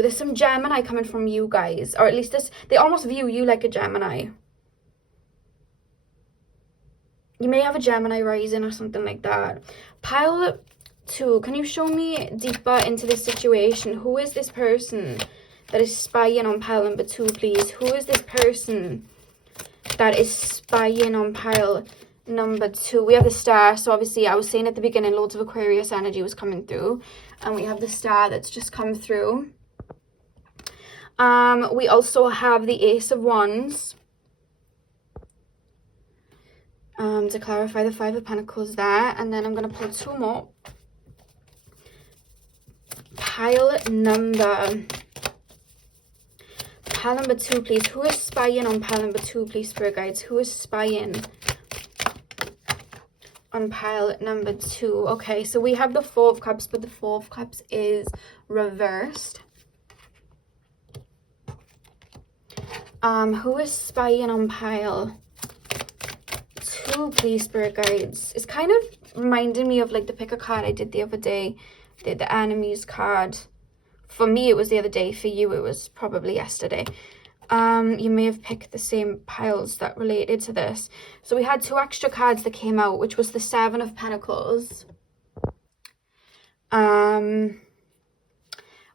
there's some Gemini coming from you guys, or at least they almost view you like a Gemini. You may have a Gemini rising or something like that. Pile 2, can you show me deeper into this situation? Who is this person that is spying on pile number 2, please? Who is this person that is spying on pile number 2? We have the Star. So obviously I was saying at the beginning, loads of Aquarius energy was coming through, and we have the Star that's just come through. We also have the Ace of Wands. To clarify, the Five of Pentacles there, and then I'm going to pull 2 more. Pile number 2, please. Who is spying on pile number 2, please, Spirit Guides? Who is spying on pile number 2? Okay, so we have the 4 of Cups, but the 4 of Cups is reversed. Who is spying on pile 2, please, Spirit Guides? It's kind of reminding me of like the pick a card I did the other day, the enemies card. For me it was the other day, for you it was probably yesterday. You may have picked the same piles that related to this. So we had 2 extra cards that came out, which was the 7 of Pentacles.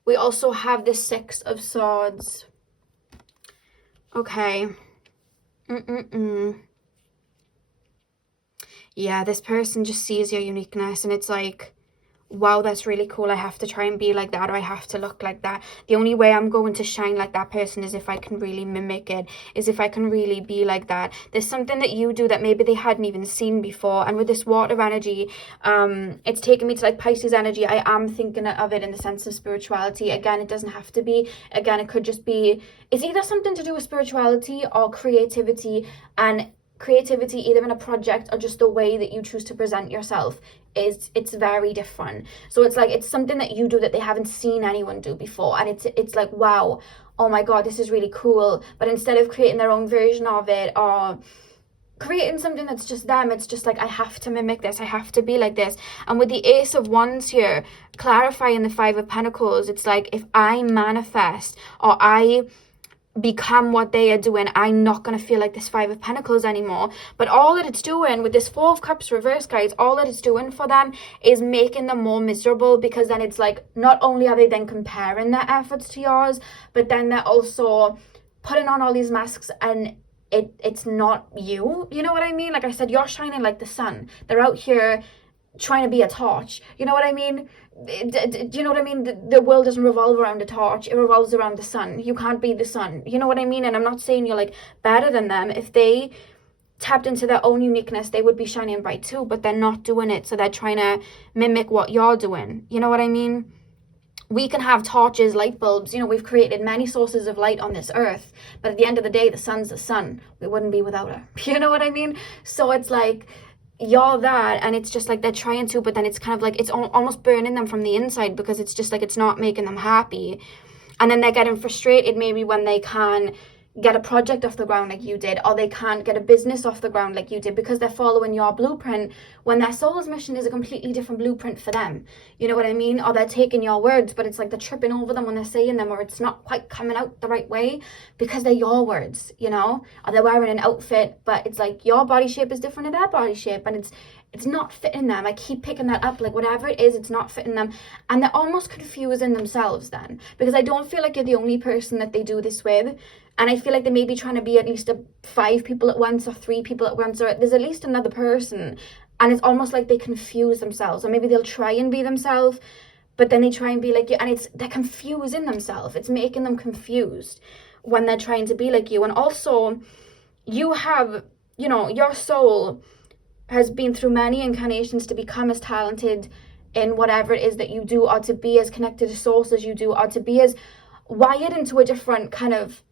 We also have the 6 of Swords. Okay. Yeah, this person just sees your uniqueness and it's like, wow, that's really cool. I have to try and be like that, or I have to look like that. The only way I'm going to shine like that person is if I can really mimic it, is if I can really be like that. There's something that you do that maybe they hadn't even seen before. And with this water energy, it's taken me to like Pisces energy. I am thinking of it in the sense of spirituality. Again, it doesn't have to be. Again, it could just be, it's either something to do with spirituality or creativity, and creativity either in a project or just the way that you choose to present yourself it's very different. So it's like it's something that you do that they haven't seen anyone do before, and it's like, wow, oh my god, this is really cool. But instead of creating their own version of it or creating something that's just them, it's just like, I have to mimic this, I have to be like this. And with the Ace of Wands here clarifying the 5 of Pentacles, it's like, if I manifest or I become what they are doing, I'm not going to feel like this 5 of Pentacles anymore. But all that it's doing with this 4 of Cups reverse, guys, all that it's doing for them is making them more miserable, because then it's like, not only are they then comparing their efforts to yours, but then they're also putting on all these masks, and it's not you. You know what I mean? Like I said, you're shining like the sun. They're out here trying to be a torch. You know what I mean? Do you know what I mean? The world doesn't revolve around a torch, it revolves around the sun. You can't be the sun, you know what I mean? And I'm not saying you're like better than them. If they tapped into their own uniqueness, they would be shining bright too, but they're not doing it, so they're trying to mimic what you're doing. You know what I mean? We can have torches, light bulbs, you know, we've created many sources of light on this earth, but at the end of the day, the sun's the sun. We wouldn't be without her. You know what I mean? So it's like, you're that, and it's just like they're trying to, but then it's kind of like it's almost burning them from the inside, because it's just like it's not making them happy. And then they're getting frustrated maybe when they can get a project off the ground like you did, or they can't get a business off the ground like you did, because they're following your blueprint when their soul's mission is a completely different blueprint for them. You know what I mean? Or they're taking your words, but it's like they're tripping over them when they're saying them, or it's not quite coming out the right way because they're your words, you know? Or they're wearing an outfit, but it's like your body shape is different to their body shape, and it's not fitting them. I keep picking that up, like whatever it is, it's not fitting them, and they're almost confusing themselves then, because I don't feel like you're the only person that they do this with. And I feel like they may be trying to be at least 5 people at once, or 3 people at once, or there's at least another person. And it's almost like they confuse themselves, or maybe they'll try and be themselves, but then they try and be like you, and they're confusing themselves. It's making them confused when they're trying to be like you. And also, you have, you know, your soul has been through many incarnations to become as talented in whatever it is that you do, or to be as connected to source as you do, or to be as wired into a different kind of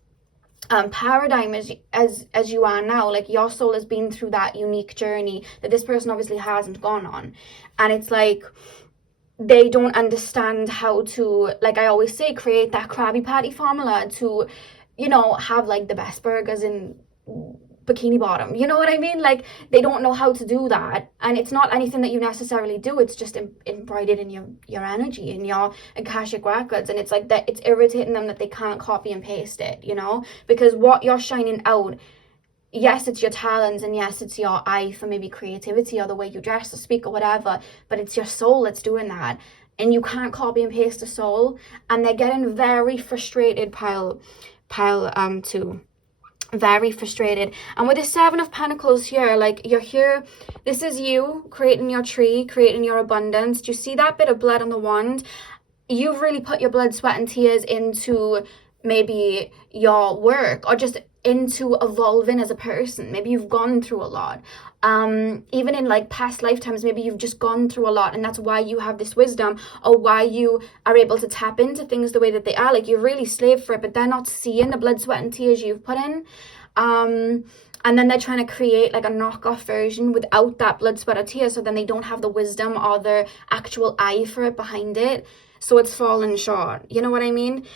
paradigm as you are now. Like your soul has been through that unique journey that this person obviously hasn't gone on, and it's like they don't understand how to, like I always say, create that Krabby Patty formula to, you know, have like the best burgers in Bikini Bottom. You know what I mean? Like they don't know how to do that, and it's not anything that you necessarily do. It's just embroidered in your energy, in your Akashic records, and it's like that. It's irritating them that they can't copy and paste it. You know, because what you're shining out, yes, it's your talents, and yes, it's your eye for maybe creativity or the way you dress or speak or whatever, but it's your soul that's doing that, and you can't copy and paste a soul. And they're getting very frustrated, pile 2, very frustrated. And with the 7 of Pentacles here, like you're here, this is you creating your tree, creating your abundance. Do you see that bit of blood on the wand? You've really put your blood, sweat and tears into maybe your work, or just into evolving as a person. Maybe you've gone through a lot, even in like past lifetimes. Maybe you've just gone through a lot, and that's why you have this wisdom, or why you are able to tap into things the way that they are. Like you've really slaved for it, but they're not seeing the blood, sweat and tears you've put in. And then they're trying to create like a knockoff version without that blood, sweat or tears, so then they don't have the wisdom or the actual eye for it behind it, so it's falling short. You know what I mean?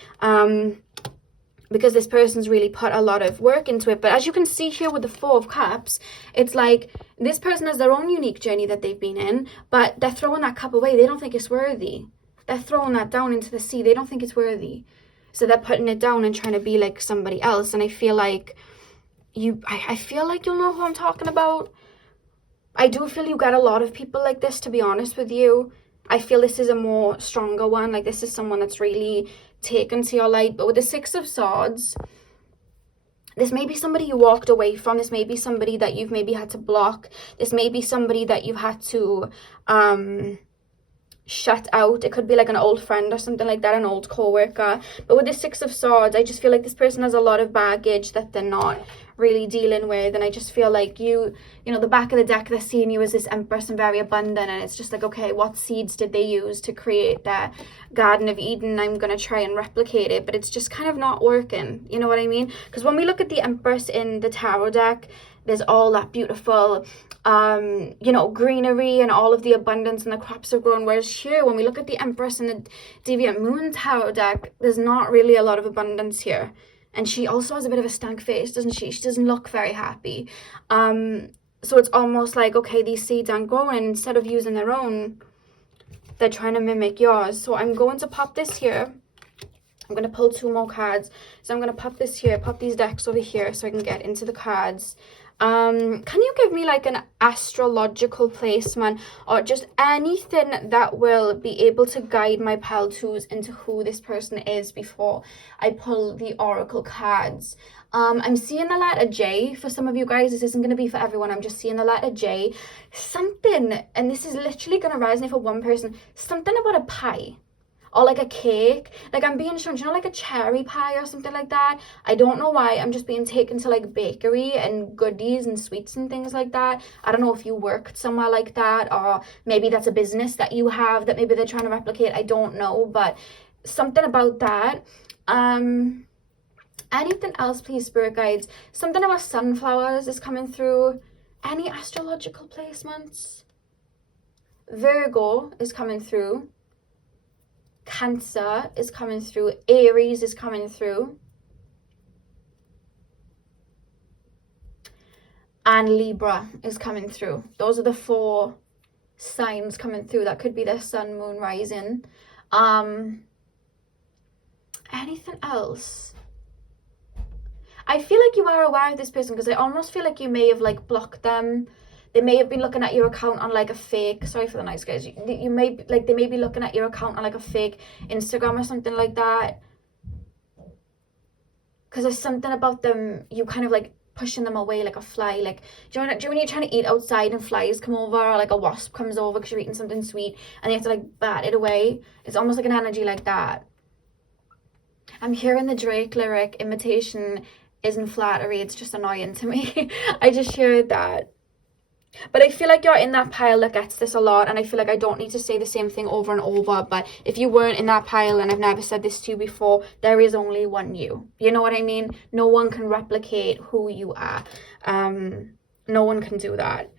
Because this person's really put a lot of work into it. But as you can see here with the 4 of Cups, it's like this person has their own unique journey that they've been in, but they're throwing that cup away. They don't think it's worthy. They're throwing that down into the sea. They don't think it's worthy. So they're putting it down and trying to be like somebody else. And I feel like I feel like you'll know who I'm talking about. I do feel you get a lot of people like this, to be honest with you. I feel this is a more stronger one. Like, this is someone that's really taken to your light. But with the Six of Swords, this may be somebody you walked away from. This may be somebody that you've maybe had to block. This may be somebody that you've had to shut out. It could be like an old friend or something like that, an old co-worker. But with the Six of Swords, I just feel like this person has a lot of baggage that they're not really dealing with. And I just feel like you know, the back of the deck, they're seeing you as this Empress and very abundant, and it's just like, okay, what seeds did they use to create their Garden of Eden? I'm gonna try and replicate it, but it's just kind of not working. You know what I mean? Because when we look at the Empress in the tarot deck, there's all that beautiful you know, greenery and all of the abundance, and the crops have grown. Whereas here, when we look at the Empress and the Deviant Moon tarot deck, there's not really a lot of abundance here. And she also has a bit of a stank face, doesn't she? She doesn't look very happy. So it's almost like, okay, these seeds aren't growing. Instead of using their own, they're trying to mimic yours. So I'm going to pop this here. I'm going to pull 2 more cards. So I'm going to pop this here, pop these decks over here so I can get into the cards. Can you give me like an astrological placement, or just anything that will be able to guide my pile 2s into who this person is before I pull the oracle cards? I'm seeing the letter J for some of you guys. This isn't going to be for everyone. I'm just seeing the letter J. Something, and this is literally going to resonate for one person, something about a pie. Or like a cake. Like, I'm being shown, you know, like a cherry pie or something like that. I don't know why. I'm just being taken to like bakery and goodies and sweets and things like that. I don't know if you worked somewhere like that, or maybe that's a business that you have that maybe they're trying to replicate. I don't know, but something about that. Anything else, please, spirit guides? Something about sunflowers is coming through. Any astrological placements? Virgo is coming through. Cancer is coming through. Aries is coming through. And Libra is coming through. Those are the 4 signs coming through. That could be their sun, moon, rising. Anything else? I feel like you are aware of this person, because I almost feel like you may have like blocked them. They may have been looking at your account on like a fake, sorry for the nice guys, you may, like, they may be looking at your account on like a fake Instagram or something like that. Because there's something about them, you kind of like pushing them away like a fly. Like, do you know when you're trying to eat outside and flies come over, or like a wasp comes over because you're eating something sweet and you have to like bat it away? It's almost like an energy like that. I'm hearing the Drake lyric, imitation isn't flattery, it's just annoying to me. I just heard that. But I feel like you're in that pile that gets this a lot, and I feel like I don't need to say the same thing over and over. But if you weren't in that pile, and I've never said this to you before, there is only one you. You know what I mean? No one can replicate who you are. No one can do that.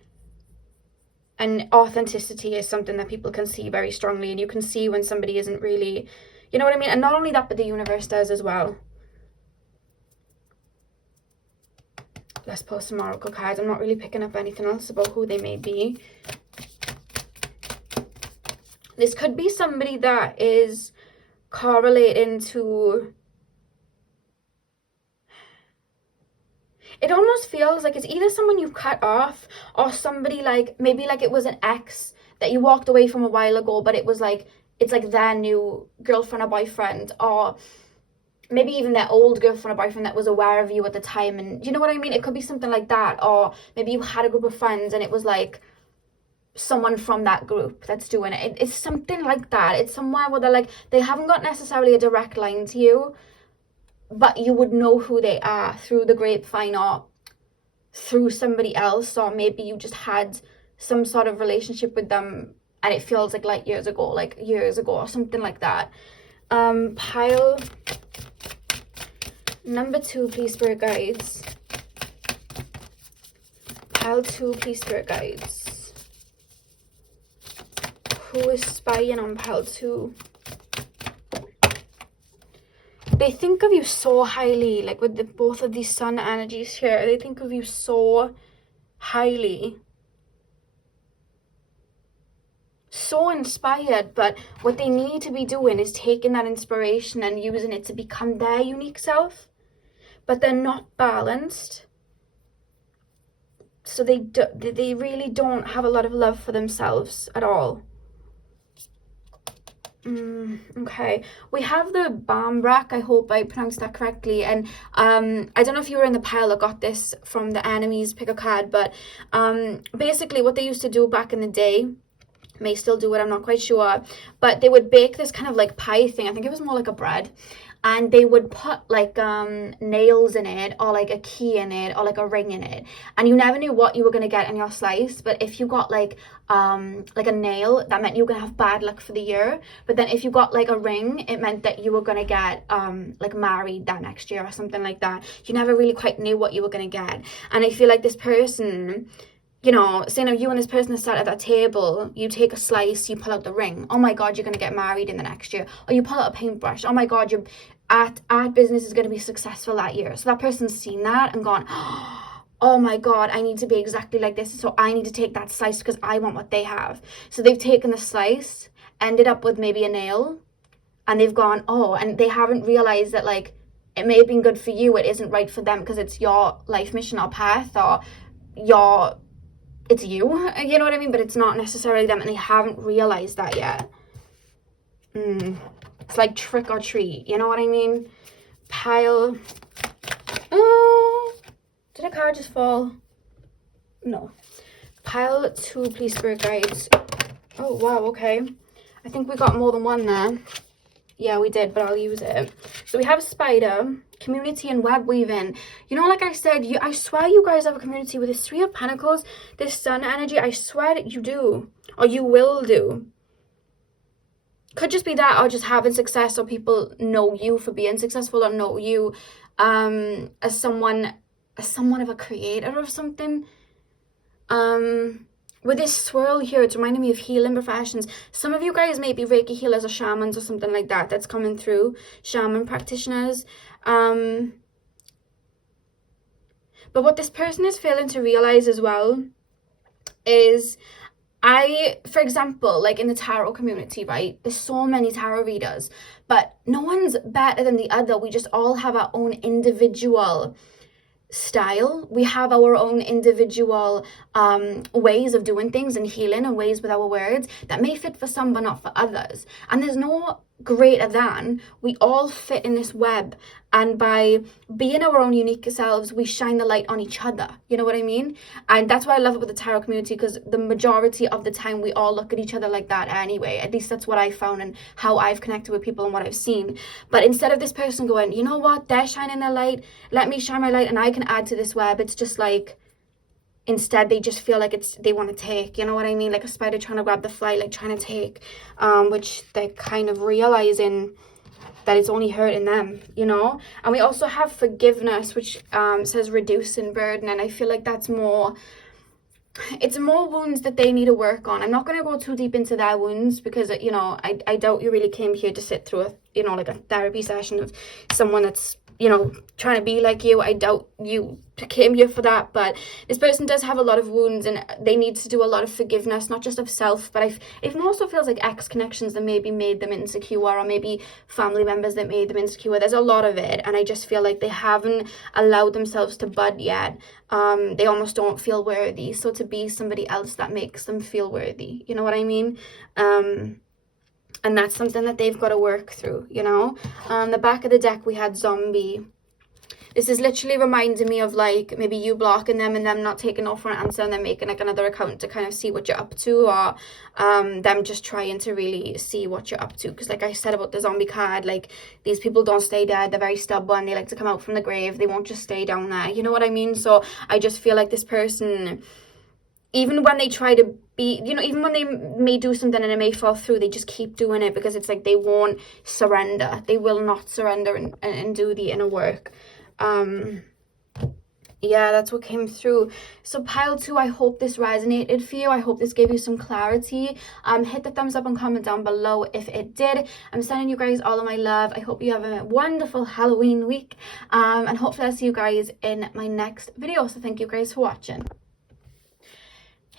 And authenticity is something that people can see very strongly, and you can see when somebody isn't really, you know what I mean? And not only that, but the universe does as well. Let's pull some oracle cards. I'm not really picking up anything else about who they may be. This could be somebody that is correlating to... It almost feels like it's either someone you cut off, or somebody like, maybe like it was an ex that you walked away from a while ago, but it was like, it's like their new girlfriend or boyfriend, or maybe even their old girlfriend or boyfriend that was aware of you at the time. And you know what I mean? It could be something like that. Or maybe you had a group of friends and it was like someone from that group that's doing it. It's something like that. It's somewhere where they're like, they haven't got necessarily a direct line to you, but you would know who they are through the grapevine or through somebody else. Or maybe you just had some sort of relationship with them and it feels like light years ago, like years ago, or something like that. Pile number 2, please, spirit guides. Pile 2, please, spirit guides. Who is spying on pile 2? They think of you so highly, like with both of these sun energies here. They think of you so highly. so inspired, but what they need to be doing is taking that inspiration and using it to become their unique self, but they're not balanced. So they really don't have a lot of love for themselves at all. Okay, we have the Barmbrack, I hope I pronounced that correctly, and I don't know if you were in the pile that got this from the enemies pick a card, but basically what they used to do back in the day, may still do it, I'm not quite sure, but they would bake this kind of like pie thing, I think it was more like a bread, and they would put like nails in it, or like a key in it, or like a ring in it, and you never knew what you were going to get in your slice. But if you got like a nail, that meant you were going to have bad luck for the year. But then if you got like a ring, it meant that you were going to get like married that next year or something like that. You never really quite knew what you were going to get. And I feel like this person, you know, saying you and this person sat at that table, you take a slice, you pull out the ring, oh my god, you're going to get married in the next year. Or you pull out a paintbrush, oh my god, your art business is going to be successful that year. So that person's seen that and gone, oh my god, I need to be exactly like this, so I need to take that slice because I want what they have. So they've taken the slice, ended up with maybe a nail, and they've gone, oh, and they haven't realized that like it may have been good for you, it isn't right for them because it's your life mission or path, or it's you know what I mean, but it's not necessarily them, and they haven't realized that yet. It's like trick or treat, you know what I mean? Pile. Did a card just fall? No. Pile 2, please, spirit guides. Oh wow, okay, I think we got more than one there. Yeah, we did, but I'll use it. So we have spider, community, and web weaving. You know, like I said, I swear you guys have a community with this 3 of Pentacles, this sun energy. I swear that you do, or you will do. Could just be that, or just having success, or people know you for being successful, or know you as someone of a creator or something. With this swirl here, it's reminding me of healing professions. Some of you guys may be Reiki healers or shamans or something like that. That's coming through. Shaman practitioners. But what this person is failing to realize as well is, for example, like in the tarot community, right? There's so many tarot readers, but no one's better than the other. We just all have our own individual style. We have our own individual ways of doing things and healing, and ways with our words that may fit for some but not for others. And there's no greater than. We all fit in this web, and by being our own unique selves, we shine the light on each other, you know what I mean? And that's why I love it with the tarot community, because the majority of the time we all look at each other like that anyway. At least that's what I found and how I've connected with people and what I've seen. But instead of this person going, you know what, they're shining their light, let me shine my light and I can add to this web, it's just like, instead they just feel like they want to take, you know what I mean, like a spider trying to grab the fly, like trying to take, which they're kind of realizing that it's only hurting them, you know. And we also have forgiveness, which says reducing burden, and I feel like that's more, it's more wounds that they need to work on. I'm not going to go too deep into their wounds, because, you know, I doubt you really came here to sit through a, you know, like a therapy session of someone that's, you know, trying to be like you. I doubt you came here for that. But this person does have a lot of wounds, and they need to do a lot of forgiveness, not just of self, but it also feels like ex connections that maybe made them insecure, or maybe family members that made them insecure. There's a lot of it, and I just feel like they haven't allowed themselves to bud yet. They almost don't feel worthy, so to be somebody else that makes them feel worthy, you know what I mean? And that's something that they've got to work through, you know. On the back of the deck, we had zombie. This is literally reminding me of like maybe you blocking them and them not taking off for an answer, and then making like another account to kind of see what you're up to, or them just trying to really see what you're up to. Because like I said about the zombie card, like these people don't stay dead, they're very stubborn, they like to come out from the grave, they won't just stay down there, you know what I mean? So I just feel like this person, even when they try to be, you know, even when they may do something and it may fall through, they just keep doing it, because it's like they won't surrender. They will not surrender and do the inner work. Yeah, that's what came through. So pile 2, I hope this resonated for you. I hope this gave you some clarity. Hit the thumbs up and comment down below if it did. I'm sending you guys all of my love. I hope you have a wonderful Halloween week, and hopefully I'll see you guys in my next video. So thank you guys for watching.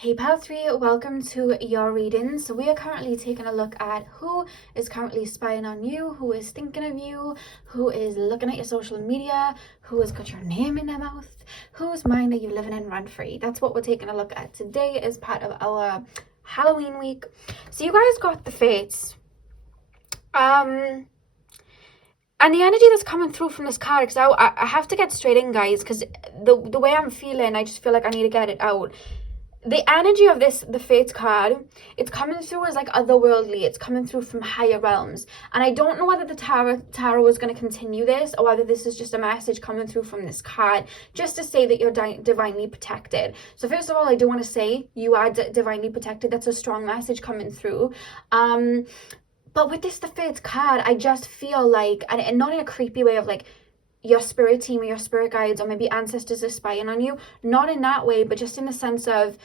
Hey Pal 3, welcome to your reading. So we are currently taking a look at who is currently spying on you, who is thinking of you, who is looking at your social media, who has got your name in their mouth, whose mind are you living in rent free. That's what we're taking a look at today as part of our Halloween week. So you guys got the fates. And the energy that's coming through from this card, because I have to get straight in, guys, because the way I'm feeling, I just feel like I need to get it out. The energy of the Fates card, it's coming through as like otherworldly. It's coming through from higher realms. And I don't know whether the tarot is going to continue this or whether this is just a message coming through from this card just to say that you're divinely protected. So first of all, I do want to say you are divinely protected. That's a strong message coming through. But with the Fates card, I just feel like, and not in a creepy way of like, your spirit team or your spirit guides or maybe ancestors are spying on you, not in that way, but just in the sense of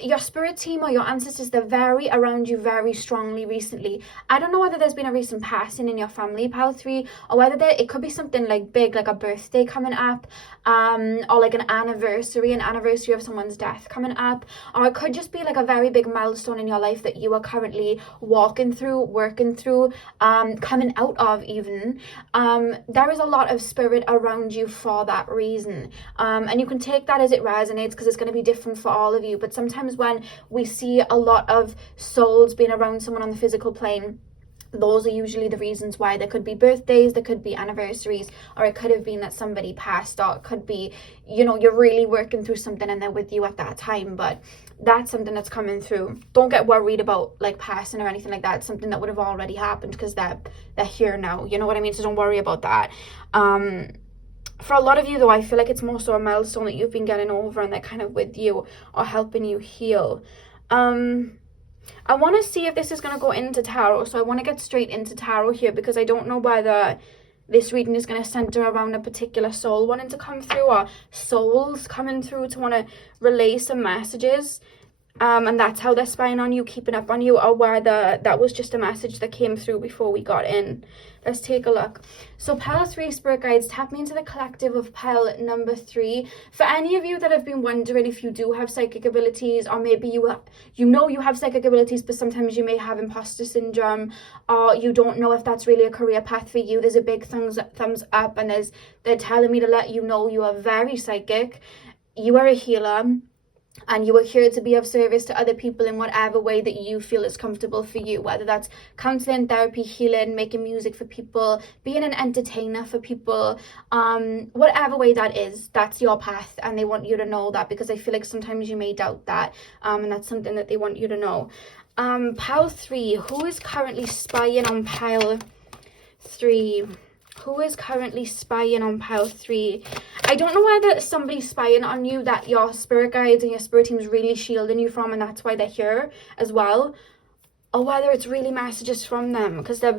your spirit team or your ancestors, they're very around you very strongly recently. I don't know whether there's been a recent passing in your family, Pal 3, or whether it could be something like big, like a birthday coming up, or like an anniversary of someone's death coming up, or it could just be like a very big milestone in your life that you are currently walking through, working through, coming out of even. There is a lot of spirit around you for that reason, and you can take that as it resonates because it's going to be different for all of you. But sometimes when we see a lot of souls being around someone on the physical plane, those are usually the reasons why. There could be birthdays, there could be anniversaries, or it could have been that somebody passed, or it could be, you know, you're really working through something and they're with you at that time. But that's something that's coming through. Don't get worried about like passing or anything like that. It's something that would have already happened because they're here now, you know what I mean? So don't worry about that. For a lot of you though, I feel like it's more so a milestone that you've been getting over and they're kind of with you or helping you heal. I want to see if this is going to go into tarot, so I want to get straight into tarot here because I don't know whether this reading is going to center around a particular soul wanting to come through or souls coming through to want to relay some messages. And that's how they're spying on you, keeping up on you, or whether that was just a message that came through before we got in. Let's take a look. So Pile 3 Spirit Guides, tap me into the collective of pile number 3. For any of you that have been wondering if you do have psychic abilities, or maybe you have psychic abilities, but sometimes you may have imposter syndrome, or you don't know if that's really a career path for you, there's a big thumbs up, and they're telling me to let you know you are very psychic, you are a healer, and you are here to be of service to other people in whatever way that you feel is comfortable for you, whether that's counseling, therapy, healing, making music for people, being an entertainer for people, whatever way that is, that's your path, and they want you to know that because I feel like sometimes you may doubt that, and that's something that they want you to know. Pile 3, who is currently spying on pile 3? Who is currently spying on pile 3? I don't know whether somebody's spying on you that your spirit guides and your spirit team is really shielding you from, and that's why they're here as well, or whether it's really messages from them because they're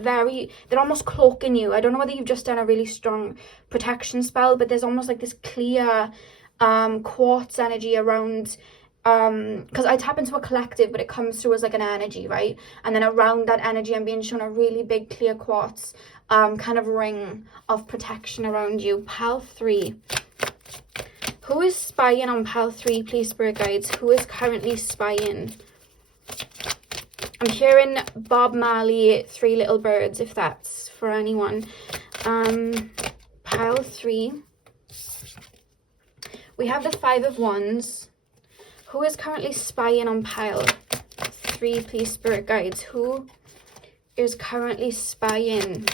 almost cloaking you. I don't know whether you've just done a really strong protection spell, but there's almost like this clear quartz energy around, because I tap into a collective, but it comes through as like an energy, right? And then around that energy I'm being shown a really big clear quartz kind of ring of protection around you. Pile 3, who is spying on pile 3, please, Spirit Guides? Who is currently spying? I'm hearing Bob Marley, 3 Little Birds, if that's for anyone. Pile 3, we have the 5 of Wands. Who is currently spying on pile 3, please, Spirit Guides? Who is currently spying?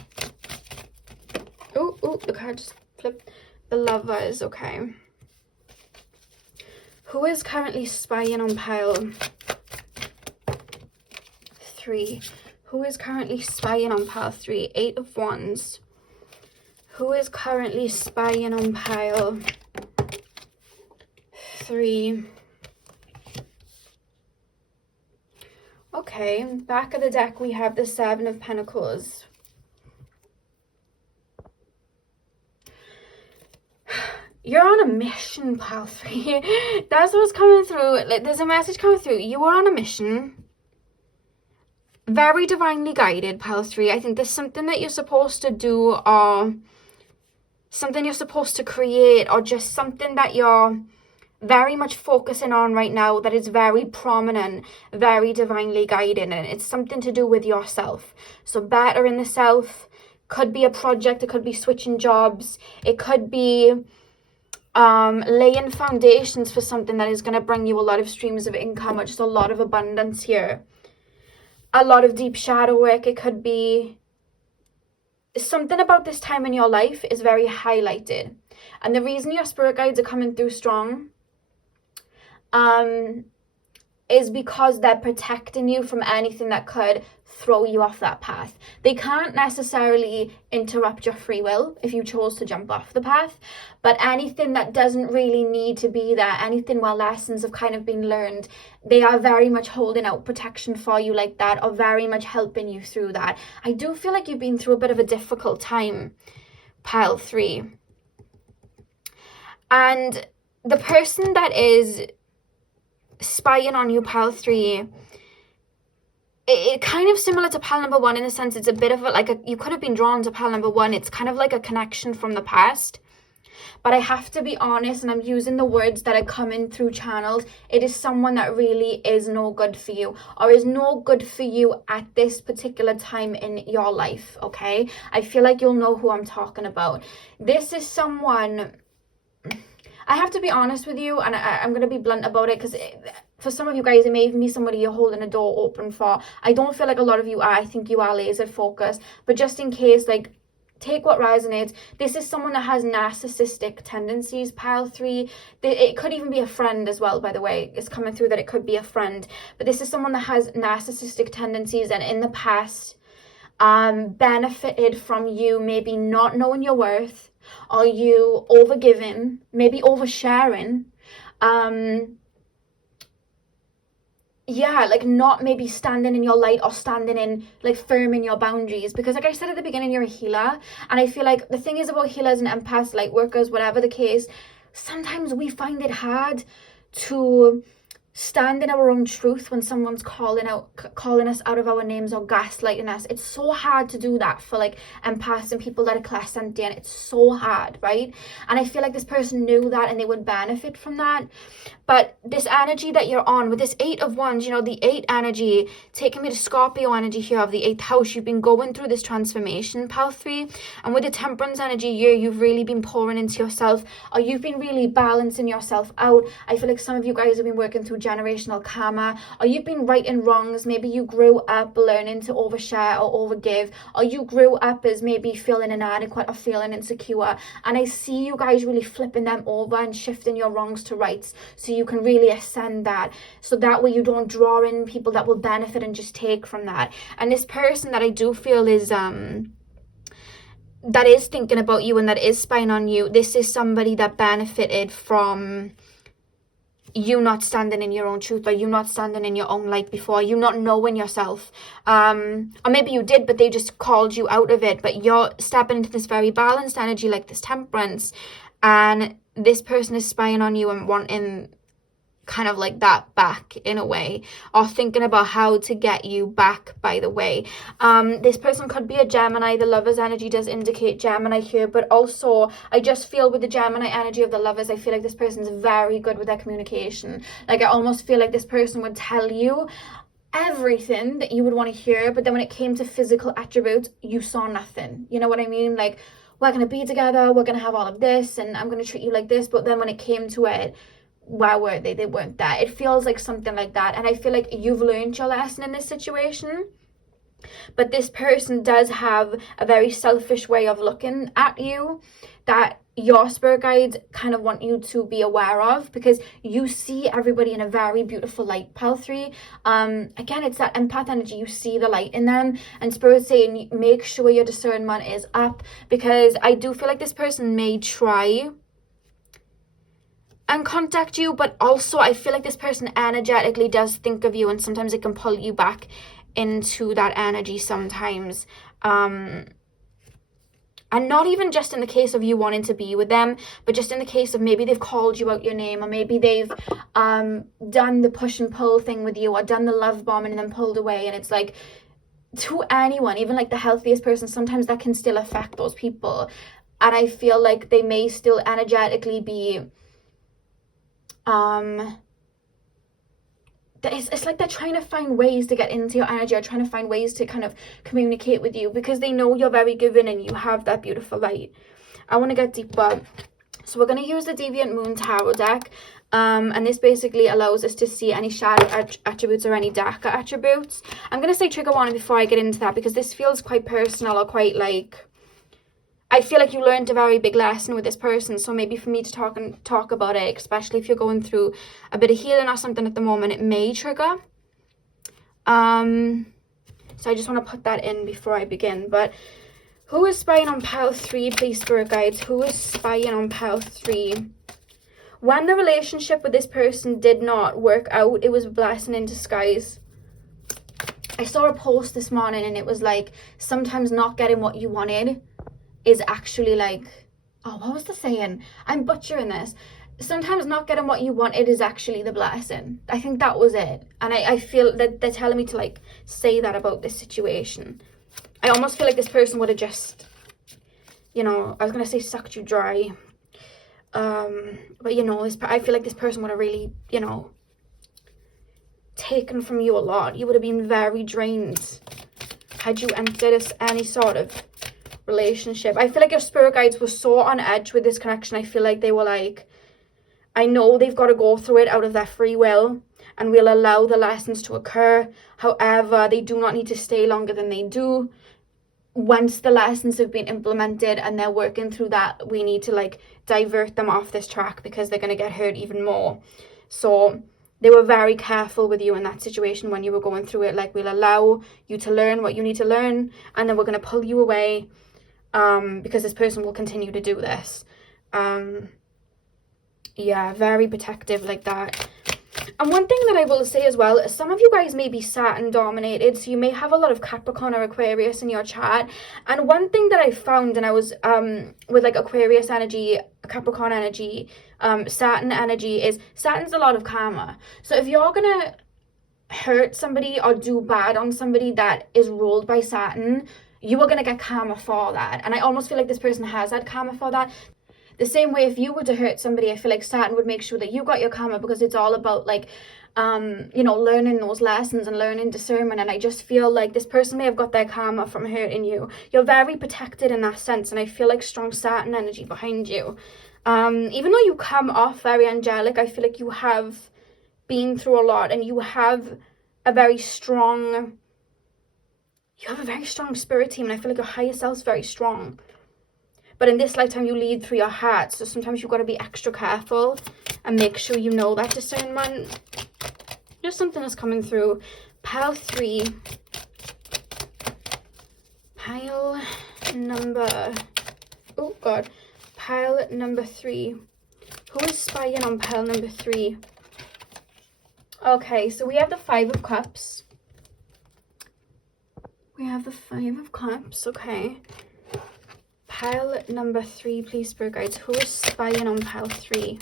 Oh, the card just flipped. The Lovers, okay. Who is currently spying on pile 3? Who is currently spying on pile 3? 8 of Wands. Who is currently spying on pile 3? Okay, back of the deck we have the 7 of Pentacles. You're on a mission, pile 3. That's what's coming through. Like, there's a message coming through. You are on a mission. Very divinely guided, pile 3. I think there's something that you're supposed to do, or something you're supposed to create, or just something that you're very much focusing on right now that is very prominent, very divinely guided, and it's something to do with yourself. So bettering the self, could be a project, it could be switching jobs, it could be laying foundations for something that is going to bring you a lot of streams of income, or just a lot of abundance here. A lot of deep shadow work. It could be something about this time in your life is very highlighted, and the reason your spirit guides are coming through strong is because they're protecting you from anything that could throw you off that path. They can't necessarily interrupt your free will if you chose to jump off the path, but anything that doesn't really need to be there, anything where lessons have kind of been learned, they are very much holding out protection for you like that, or very much helping you through that. I do feel like you've been through a bit of a difficult time, pile 3. And the person that is spying on you, pile 3, it kind of similar to pile number 1 in the sense it's a bit of you could have been drawn to pile number 1. It's kind of like a connection from the past. But I have to be honest, and I'm using the words that are coming through channels, it is someone that really is no good for you, or is no good for you at this particular time in your life, okay? I feel like you'll know who I'm talking about. This is someone, I have to be honest with you, and I'm going to be blunt about it, because for some of you guys, it may even be somebody you're holding a door open for. I don't feel like a lot of you are. I think you are laser focused. But just in case, take what resonates. This is someone that has narcissistic tendencies, pile 3. It could even be a friend as well, by the way. It's coming through that it could be a friend. But this is someone that has narcissistic tendencies, and in the past benefited from you maybe not knowing your worth, or you overgiving, maybe oversharing, not maybe standing in your light, or standing in firm in your boundaries. Because like I said at the beginning, you're a healer, and I feel like the thing is about healers and empaths, light workers, whatever the case, sometimes we find it hard to stand in our own truth when someone's calling us out of our names or gaslighting us. It's so hard to do that for empaths and people that are clairsentient. It's so hard, right? And I feel like this person knew that, and they would benefit from that. But this energy that you're on with this 8 of Wands, the 8 energy, taking me to Scorpio energy here of the 8th house, you've been going through this transformation, pile 3. And with the Temperance energy here, you've really been pouring into yourself, or you've been really balancing yourself out. I feel like some of you guys have been working through generational karma, or you've been righting wrongs. Maybe you grew up learning to overshare or overgive, or you grew up as maybe feeling inadequate or feeling insecure. And I see you guys really flipping them over and shifting your wrongs to rights, so you can really ascend that, so that way you don't draw in people that will benefit and just take from that. And this person that I do feel is that is thinking about you and that is spying on you, this is somebody that benefited from you not standing in your own truth, or you not standing in your own light before, you not knowing yourself, or maybe you did but they just called you out of it. But you're stepping into this very balanced energy, like this Temperance, and this person is spying on you and wanting kind of that back in a way, or thinking about how to get you back, by the way. This person could be a Gemini. The Lovers energy does indicate Gemini here, but also I just feel with the Gemini energy of the Lovers, I feel like this person's very good with their communication. I almost feel like this person would tell you everything that you would want to hear, but then when it came to physical attributes, you saw nothing. You know what I mean? We're going to be together, we're going to have all of this, and I'm going to treat you like this. But then when it came to it, where were they? They weren't there. It feels like something like that. And I feel like you've learned your lesson in this situation. But this person does have a very selfish way of looking at you that your spirit guides kind of want you to be aware of, because you see everybody in a very beautiful light, pile 3. Again, it's that empath energy. You see the light in them, and spirit's saying make sure your discernment is up, because I do feel like this person may try and contact you, but also I feel like this person energetically does think of you, and sometimes it can pull you back into that energy sometimes. And not even just in the case of you wanting to be with them, but just in the case of maybe they've called you out your name, or maybe they've done the push and pull thing with you, or done the love bombing and then pulled away. And it's to anyone, even the healthiest person, sometimes that can still affect those people. And I feel like they may still energetically be It's like they're trying to find ways to get into your energy, or trying to find ways to kind of communicate with you, because they know you're very giving and you have that beautiful light. I want to get deeper. So we're going to use the Deviant Moon Tarot deck. And this basically allows us to see any shadow attributes or any darker attributes. I'm going to say trigger warning before I get into that, because this feels quite personal, or quite like, I feel like you learned a very big lesson with this person. So maybe for me to talk about it, especially if you're going through a bit of healing or something at the moment, it may trigger. So I just want to put that in before I begin. But who is spying on pile 3, please, spirit guides? Who is spying on pile 3? When the relationship with this person did not work out, it was a blessing in disguise. I saw a post this morning and it was like, sometimes not getting what you wanted is actually like, oh, what was the saying? I'm butchering this. Sometimes not getting what you wanted is actually the blessing. I think that was it. And I feel that they're telling me to like say that about this situation. I almost feel like this person would have just, you know, I was going to say sucked you dry. But you know, I feel like this person would have really, you know, taken from you a lot. You would have been very drained had you entered any sort of relationship. I feel like your spirit guides were so on edge with this connection. I feel like they were like, I know they've got to go through it out of their free will, and we'll allow the lessons to occur. However, they do not need to stay longer than they do. Once the lessons have been implemented and they're working through that, we need to like divert them off this track, because they're going to get hurt even more. So they were very careful with you in that situation when you were going through it. Like, we'll allow you to learn what you need to learn, and then we're going to pull you away, because this person will continue to do this. Yeah, very protective like that. And one thing that I will say as well, some of you guys may be Saturn dominated, so you may have a lot of Capricorn or Aquarius in your chart. And one thing that I found, and I was with like Aquarius energy, Capricorn energy, Saturn energy, is Saturn's a lot of karma. So if you're gonna hurt somebody or do bad on somebody that is ruled by Saturn, you are gonna get karma for that. And I almost feel like this person has had karma for that. The same way, if you were to hurt somebody, I feel like Saturn would make sure that you got your karma, because it's all about like, you know, learning those lessons and learning discernment. And I just feel like this person may have got their karma from hurting you. You're very protected in that sense, and I feel like strong Saturn energy behind you. Even though you come off very angelic, I feel like you have been through a lot, and you have a very strong spirit team, and I feel like your higher self's very strong. But in this lifetime, you lead through your heart. So sometimes you've got to be extra careful and make sure you know that discernment. Just something that's coming through. Pile 3. Pile number... Oh, God. Pile number 3. Who is spying on pile number 3? Okay, so we have the 5 of Cups. We have the 5 of Cups, okay. Pile number 3, please, spirit guides. Who is spying on pile 3?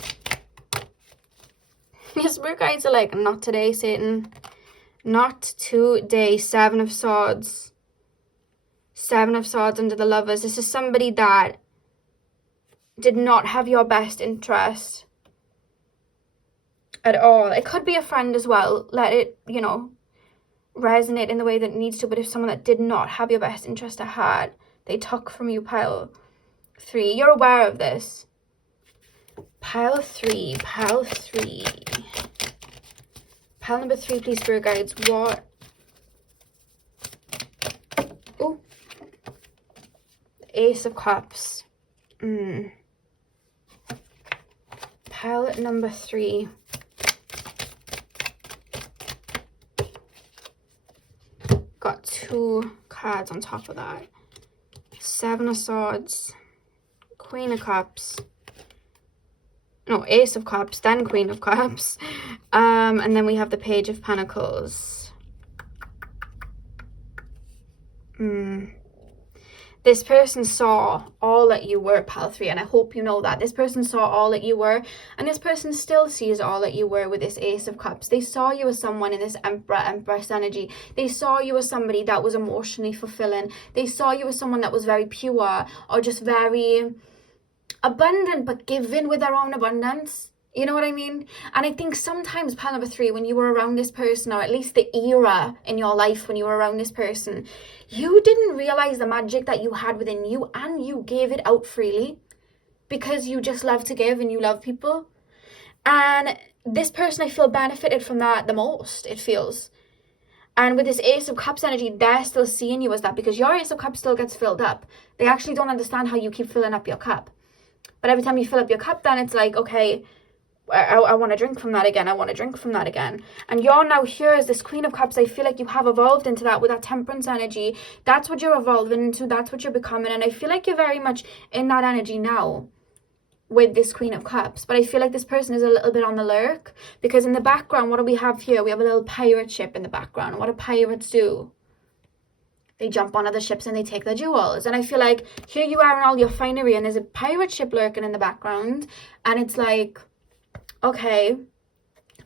Your spirit guides are like, not today, Satan. Not today. 7 of Swords. 7 of Swords under the Lovers. This is somebody that did not have your best interest at all. It could be a friend as well. Let it, you know, resonate in the way that it needs to. But if someone that did not have your best interest at heart, they took from you, pile 3. You're aware of this. Pile 3, pile 3. Pile number 3, please, spirit guides. What? Oh. Ace of Cups. Pile number 3. Got 2 cards on top of that. 7 of Swords, Queen of Cups, no, Ace of Cups, then Queen of Cups, and then we have the Page of Pentacles. This person saw all that you were, pile 3, and I hope you know that. This person saw all that you were, and this person still sees all that you were with this Ace of Cups. They saw you as someone in this Emperor, Empress energy. They saw you as somebody that was emotionally fulfilling. They saw you as someone that was very pure, or just very abundant, but giving with their own abundance. You know what I mean? And I think sometimes, pile number 3, when you were around this person, or at least the era in your life when you were around this person, you didn't realize the magic that you had within you, and you gave it out freely because you just love to give and you love people. And this person, I feel, benefited from that the most, it feels. And with this Ace of Cups energy, they're still seeing you as that, because your Ace of Cups still gets filled up. They actually don't understand how you keep filling up your cup. But every time you fill up your cup, then it's like, okay, I want to drink from that again. I want to drink from that again. And you're now here as this Queen of Cups. I feel like you have evolved into that with that Temperance energy. That's what you're evolving into. That's what you're becoming. And I feel like you're very much in that energy now with this Queen of Cups. But I feel like this person is a little bit on the lurk, because in the background, what do we have here? We have a little pirate ship in the background. What do pirates do? They jump on other ships and they take their jewels. And I feel like here you are in all your finery, and there's a pirate ship lurking in the background. And it's like, okay,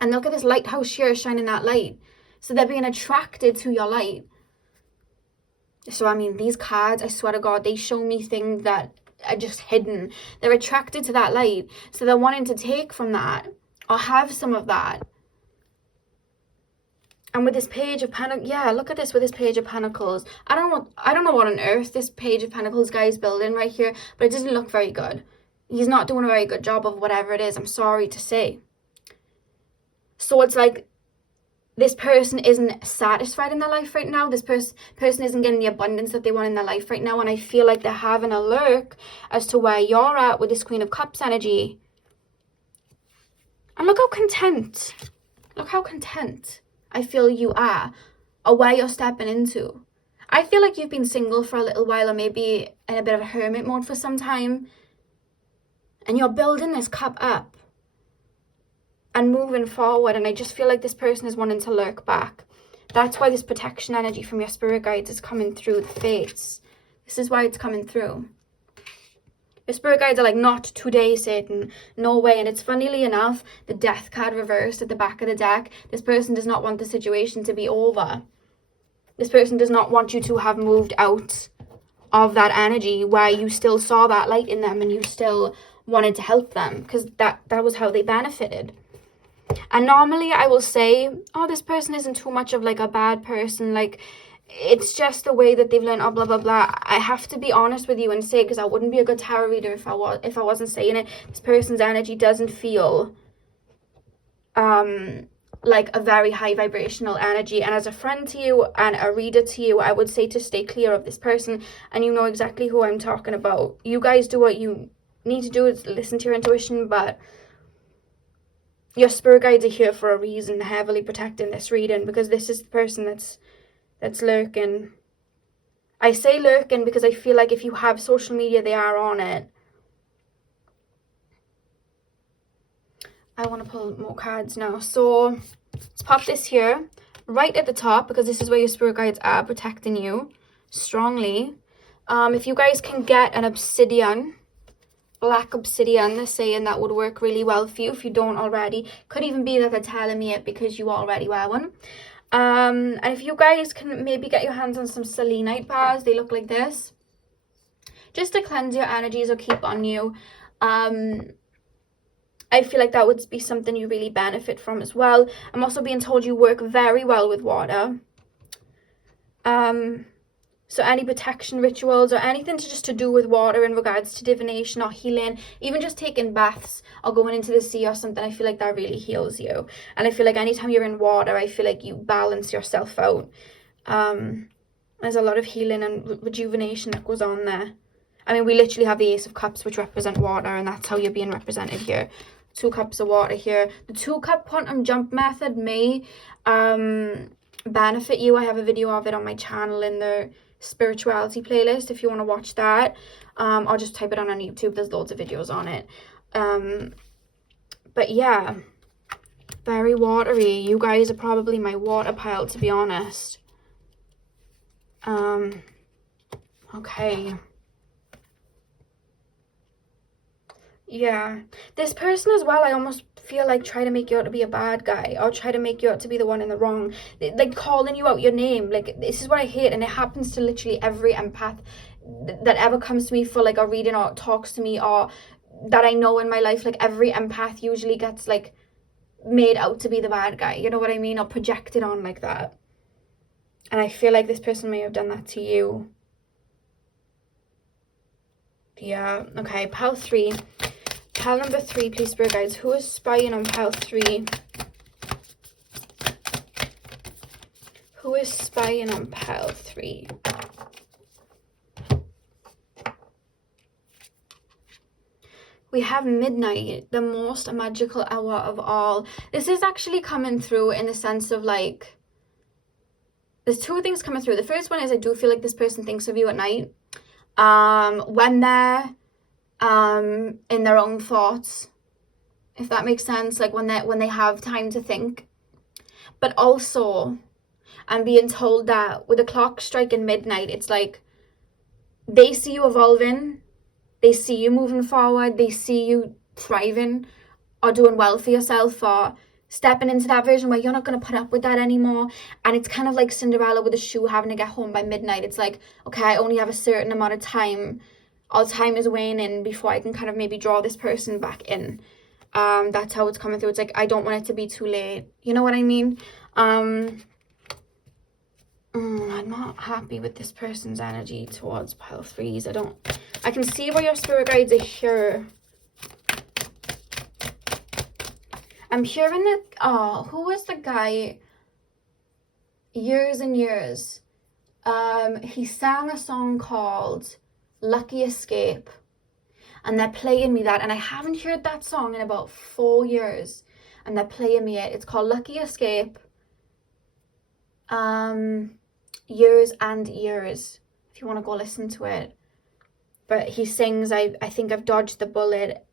and look at this lighthouse here shining that light. So they're being attracted to your light. So, I mean, these cards, I swear to God, they show me things that are just hidden. They're attracted to that light. So they're wanting to take from that or have some of that. And with this Page of Pentacles, yeah, look at this with this Page of Pentacles. I don't know what on earth this Page of Pentacles guy is building right here, but it doesn't look very good. He's not doing a very good job of whatever it is, I'm sorry to say. So it's like this person isn't satisfied in their life right now. This person isn't getting the abundance that they want in their life right now. And I feel like they're having a lurk as to where you're at with this Queen of Cups energy. And look how content. Look how content I feel you are, or where you're stepping into. I feel like you've been single for a little while, or maybe in a bit of a hermit mode for some time. And you're building this cup up and moving forward. And I just feel like this person is wanting to lurk back. That's why this protection energy from your spirit guides is coming through the Fates. This is why it's coming through. Your spirit guides are like, not today, Satan. No way. And it's funnily enough, the Death card reversed at the back of the deck. This person does not want the situation to be over. This person does not want you to have moved out of that energy where you still saw that light in them and you still wanted to help them, because that was how they benefited. And normally I will say, oh, this person isn't too much of like a bad person, like it's just the way that they've learned, oh, blah blah blah. I have to be honest with you and say, because I wouldn't be a good tarot reader if I wasn't saying it, this person's energy doesn't feel like a very high vibrational energy. And as a friend to you and a reader to you, I would say to stay clear of this person. And you know exactly who I'm talking about. You guys do what you need to do, is listen to your intuition, but your spirit guides are here for a reason, heavily protecting this reading, because this is the person that's lurking. I say lurking because I feel like if you have social media, they are on it. I want to pull more cards now. So let's pop this here right at the top, because this is where your spirit guides are protecting you strongly. If you guys can get an obsidian, black obsidian, they're saying that would work really well for you if you don't already. Could even be that they're telling me it because you already wear one. And if you guys can maybe get your hands on some selenite bars, they look like this, just to cleanse your energies or keep on you. I feel like that would be something you really benefit from as well. I'm also being told you work very well with water. So any protection rituals or anything to do with water in regards to divination or healing, even just taking baths or going into the sea or something, I feel like that really heals you. And I feel like anytime you're in water, I feel like you balance yourself out. There's a lot of healing and rejuvenation that goes on there. I mean, we literally have the Ace of Cups, which represent water, and that's how you're being represented here. 2 cups of water here. The 2-cup quantum jump method may benefit you. I have a video of it on my channel in the spirituality playlist if you want to watch that. I'll just type it on YouTube. There's loads of videos on it. But yeah, very watery. You guys are probably my water pile, to be honest. Okay. Yeah, this person as well, I almost feel like try to make you out to be a bad guy, or try to make you out to be the one in the wrong, like calling you out your name. Like, this is what I hate, and it happens to literally every empath that ever comes to me for like a reading or talks to me or that I know in my life, like every empath usually gets like made out to be the bad guy, you know what I mean, or projected on like that. And I feel like this person may have done that to you. Yeah, okay, pile 3. Pile number 3, please, spirit guides. Who is spying on pile 3? Who is spying on pile 3? We have midnight, the most magical hour of all. This is actually coming through in the sense of like, there's 2 things coming through. The first one is I do feel like this person thinks of you at night. When they're in their own thoughts, if that makes sense, like when they have time to think. But also, I'm being told that with the clock striking midnight, it's like they see you evolving, they see you moving forward, they see you thriving or doing well for yourself or stepping into that version where you're not going to put up with that anymore. And it's kind of like Cinderella with a shoe having to get home by midnight. It's like, okay, I only have a certain amount of time. All time is waning before I can kind of maybe draw this person back in. That's how it's coming through. It's like, I don't want it to be too late. You know what I mean? I'm not happy with this person's energy towards pile 3s. I can see where your spirit guides are here. I'm hearing that, who was the guy years and years? He sang a song called Lucky Escape, and they're playing me that, and I haven't heard that song in about 4 years, and they're playing me it. It's called Lucky Escape. Years and Years, if you want to go listen to it. But he sings, I think I've dodged the bullet,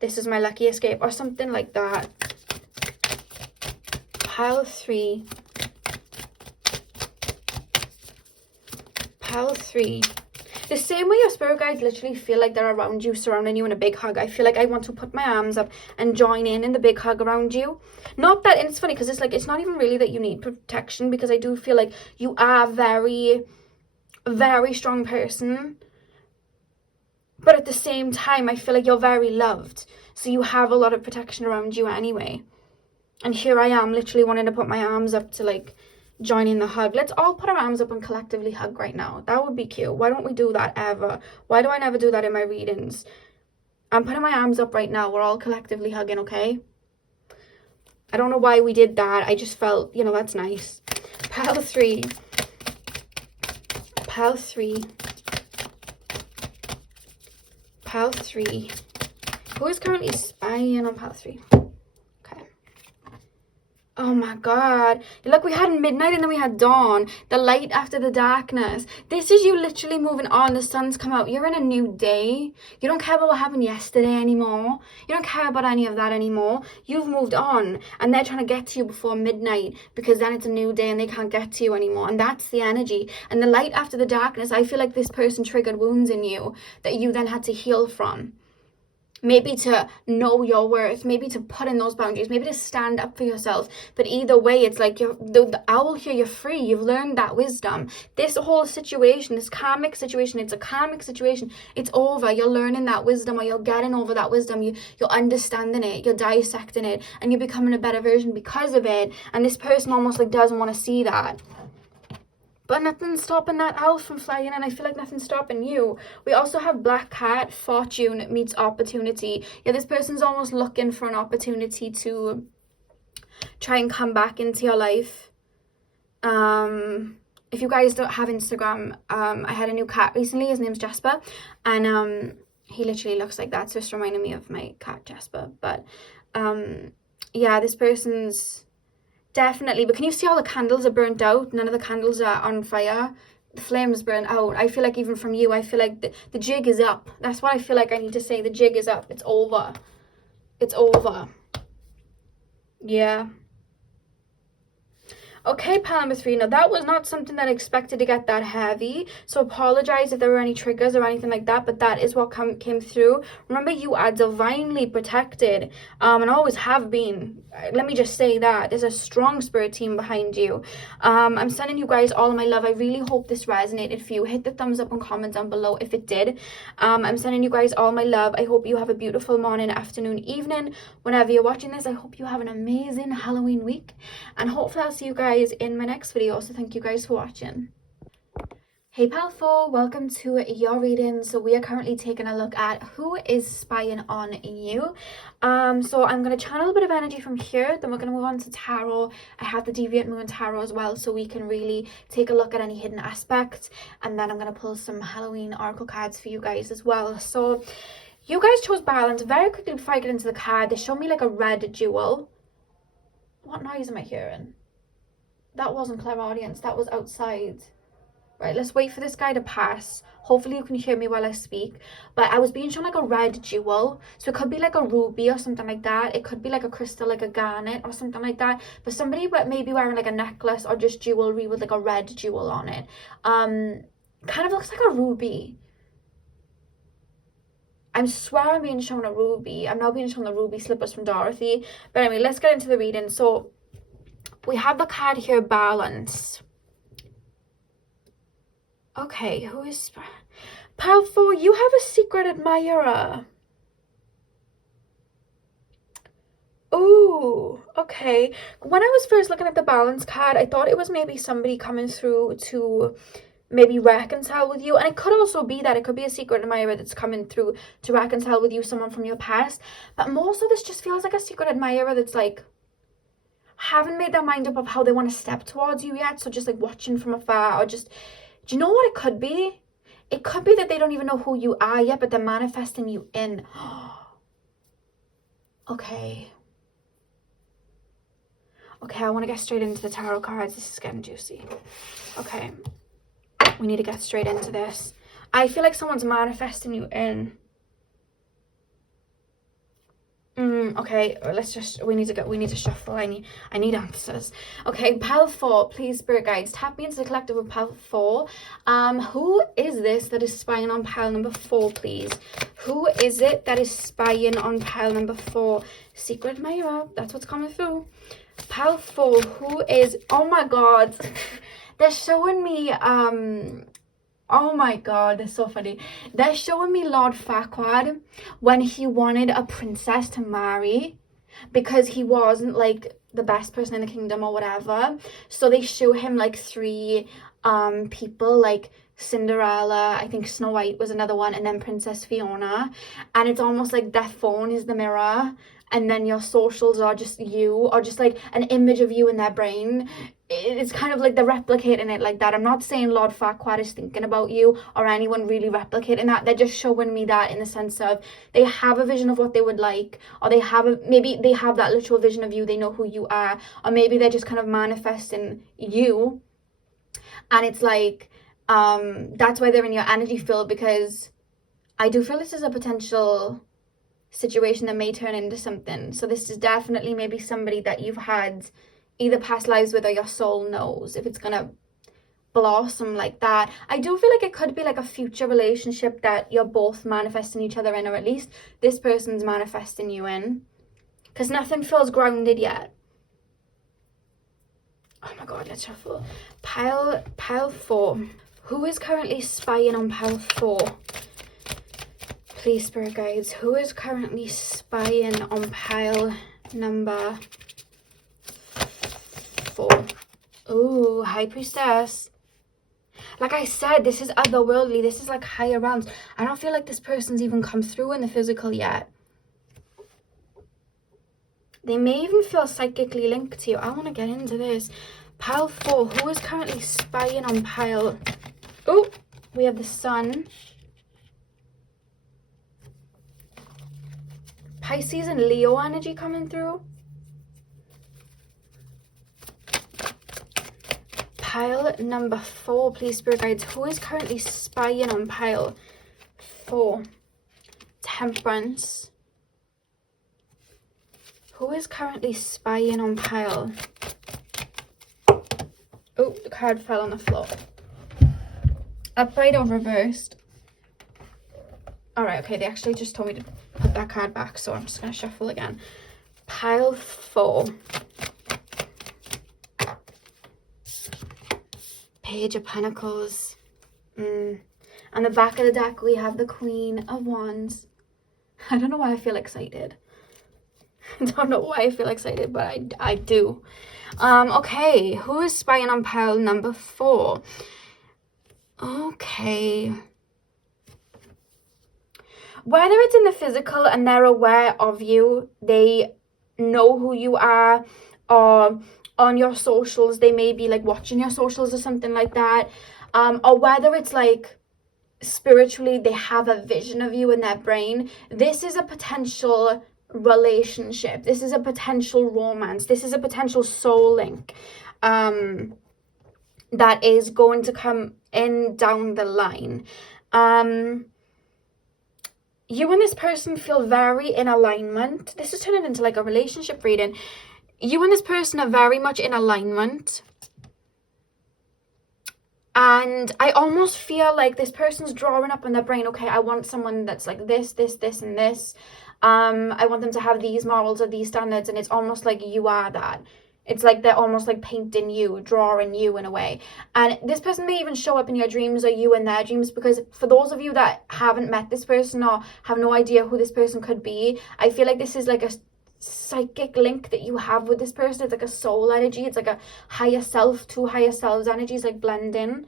this is my lucky escape, or something like that. Pile 3. Pile 3. The same way your spirit guides literally feel like they're around you, surrounding you in a big hug. I feel like I want to put my arms up and join in the big hug around you. Not that, and it's funny because it's like, it's not even really that you need protection, because I do feel like you are a very, very strong person. But at the same time, I feel like you're very loved. So you have a lot of protection around you anyway. And here I am literally wanting to put my arms up to like join in the hug. Let's all put our arms up and collectively hug right now. That would be cute. Why don't we do that ever? Why do I never do that in my readings? I'm putting my arms up right now. We're all collectively hugging, okay? I don't know why we did that. I just felt, you know, that's nice. Pile 3. Pile 3. Pile 3. Who is currently spying on pile 3? Oh my god. Look, we had midnight and then we had dawn. The light after the darkness. This is you literally moving on. The sun's come out. You're in a new day. You don't care about what happened yesterday anymore. You don't care about any of that anymore. You've moved on. And they're trying to get to you before midnight, because then it's a new day and they can't get to you anymore. And that's the energy. And the light after the darkness, I feel like this person triggered wounds in you that you then had to heal from. Maybe to know your worth, maybe to put in those boundaries, maybe to stand up for yourself. But either way, it's like the owl here, you're free. You've learned that wisdom. This whole situation, this karmic situation, it's a karmic situation. It's over. You're learning that wisdom, or you're getting over that wisdom. You're understanding it. You're dissecting it, and you're becoming a better version because of it. And this person almost like doesn't want to see that. But nothing's stopping that owl from flying, and I feel like nothing's stopping you. We also have Black Cat, fortune meets opportunity. Yeah, this person's almost looking for an opportunity to try and come back into your life. If you guys don't have Instagram, I had a new cat recently. His name's Jasper, and he literally looks like that, so it's reminding me of my cat Jasper. But yeah, this person's definitely, but can you see all the candles are burnt out? None of the candles are on fire. The flames burnt out. I feel like even from you, I feel like the jig is up. That's what I feel like I need to say. The jig is up. It's over. It's over. Yeah. Okay, pile number 3. Now, that was not something that I expected to get that heavy. So, apologize if there were any triggers or anything like that. But that is what came through. Remember, you are divinely protected. And always have been. Let me just say that. There's a strong spirit team behind you. I'm sending you guys all of my love. I really hope this resonated for you. Hit the thumbs up and comment down below if it did. I'm sending you guys all my love. I hope you have a beautiful morning, afternoon, evening. Whenever you're watching this, I hope you have an amazing Halloween week. And hopefully I'll see you guys in my next video. So thank you guys for watching. Hey pal 4, welcome to your reading. So we are currently taking a look at who is spying on you. So I'm going to channel a bit of energy from here, then we're going to move on to tarot. I have the Deviant Moon Tarot as well, so we can really take a look at any hidden aspects, and then I'm going to pull some Halloween oracle cards for you guys as well. So you guys chose balance. Very quickly before I get into the card, they show me like a red jewel. What noise am I hearing? That wasn't clairaudience, that was outside. Right, let's wait for this guy to pass. Hopefully you can hear me while I speak. But I was being shown like a red jewel. So it could be like a ruby or something like that. It could be like a crystal, like a garnet or something like that. But somebody maybe wearing like a necklace or just jewelry with like a red jewel on it. Kind of looks like a ruby. I swear I'm being shown a ruby. I'm now being shown the ruby slippers from Dorothy. But anyway, let's get into the reading. So we have the card here, balance. Okay, who is... Pile 4, you have a secret admirer. Ooh, okay. When I was first looking at the balance card, I thought it was maybe somebody coming through to maybe reconcile with you. And it could also be that it could be a secret admirer that's coming through to reconcile with you, someone from your past. But most of this just feels like a secret admirer that's like... haven't made their mind up of how they want to step towards you yet. So just like watching from afar or just... Do you know what it could be? It could be that they don't even know who you are yet, but they're manifesting you in. Okay. Okay, I want to get straight into the tarot cards. This is getting juicy. Okay. We need to get straight into this. I feel like someone's manifesting you in. Okay, we need to shuffle. I need answers. Okay, pile 4, please, spirit guides, tap me into the collective with pile 4. Who is this that is spying on pile number 4, please? Who is it that is spying on pile number 4? Secret admirer, that's what's coming through. Pile 4, who is... Oh my god. They're showing me, oh my god, that's so funny. They're showing me Lord Farquaad when he wanted a princess to marry because he wasn't like the best person in the kingdom or whatever. So they show him like 3 people, like Cinderella, I think Snow White was another one, and then Princess Fiona. And it's almost like their phone is the mirror, and then your socials are just you, or just like an image of you in their brain. It's kind of like they're replicating it like that. I'm not saying Lord Farquaad is thinking about you or anyone really replicating that. They're just showing me that in the sense of they have a vision of what they would like, or maybe they have that literal vision of you. They know who you are, or maybe they're just kind of manifesting you. And it's like, that's why they're in your energy field, because I do feel this is a potential situation that may turn into something. So this is definitely maybe somebody that you've had either past lives with, or your soul knows if it's gonna blossom like that. I do feel like it could be like a future relationship that you're both manifesting each other in, or at least this person's manifesting you in, because nothing feels grounded yet. Oh my god, let's shuffle. Pile 4. Who is currently spying on pile 4? Please, spirit guides, who is currently spying on pile number 4? Ooh, High Priestess. Like I said, this is otherworldly. This is like higher realms. I don't feel like this person's even come through in the physical yet. They may even feel psychically linked to you. I want to get into this. Pile 4, who is currently spying on pile... Oh, we have the Sun. Pisces and Leo energy coming through. Pile number 4, please, spirit guides. Who is currently spying on pile 4? Temperance. Who is currently spying on pile Oh, the card fell on the floor. Upright or reversed? Alright, okay, they actually just told me to put that card back, so I'm just going to shuffle again. Pile 4. Page of Pentacles. On the back of the deck, we have the Queen of Wands. I don't know why I feel excited. I don't know why I feel excited, but I do. Okay, who is spying on pile number 4? Okay. Whether it's in the physical and they're aware of you, they know who you are, or on your socials, they may be like watching your socials or something like that. Or whether it's like spiritually, they have a vision of you in their brain. This is a potential relationship. This is a potential romance. This is a potential soul link that is going to come in down the line. You and this person feel very in alignment. This is turning into like a relationship reading. You and this person are very much in alignment. And I almost feel like this person's drawing up in their brain, okay, I want someone that's like this, this, this, and this. I want them to have these morals or these standards. And it's almost like you are that. It's like they're almost like painting you, drawing you in a way. And this person may even show up in your dreams or you in their dreams, because for those of you that haven't met this person or have no idea who this person could be, I feel like this is like a psychic link that you have with this person. It's like a soul energy. It's like a higher self, two higher selves energies like blending.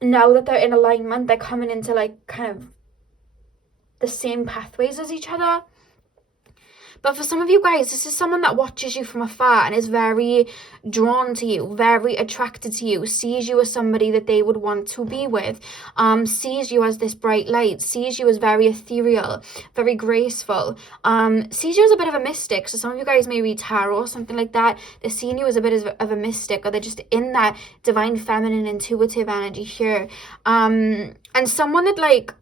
Now that they're in alignment, they're coming into like kind of the same pathways as each other. But for some of you guys, this is someone that watches you from afar and is very drawn to you, very attracted to you, sees you as somebody that they would want to be with, sees you as this bright light, sees you as very ethereal, very graceful, sees you as a bit of a mystic. So some of you guys may read tarot or something like that. They're seeing you as a bit of a mystic, or they're just in that divine feminine intuitive energy here. And someone that like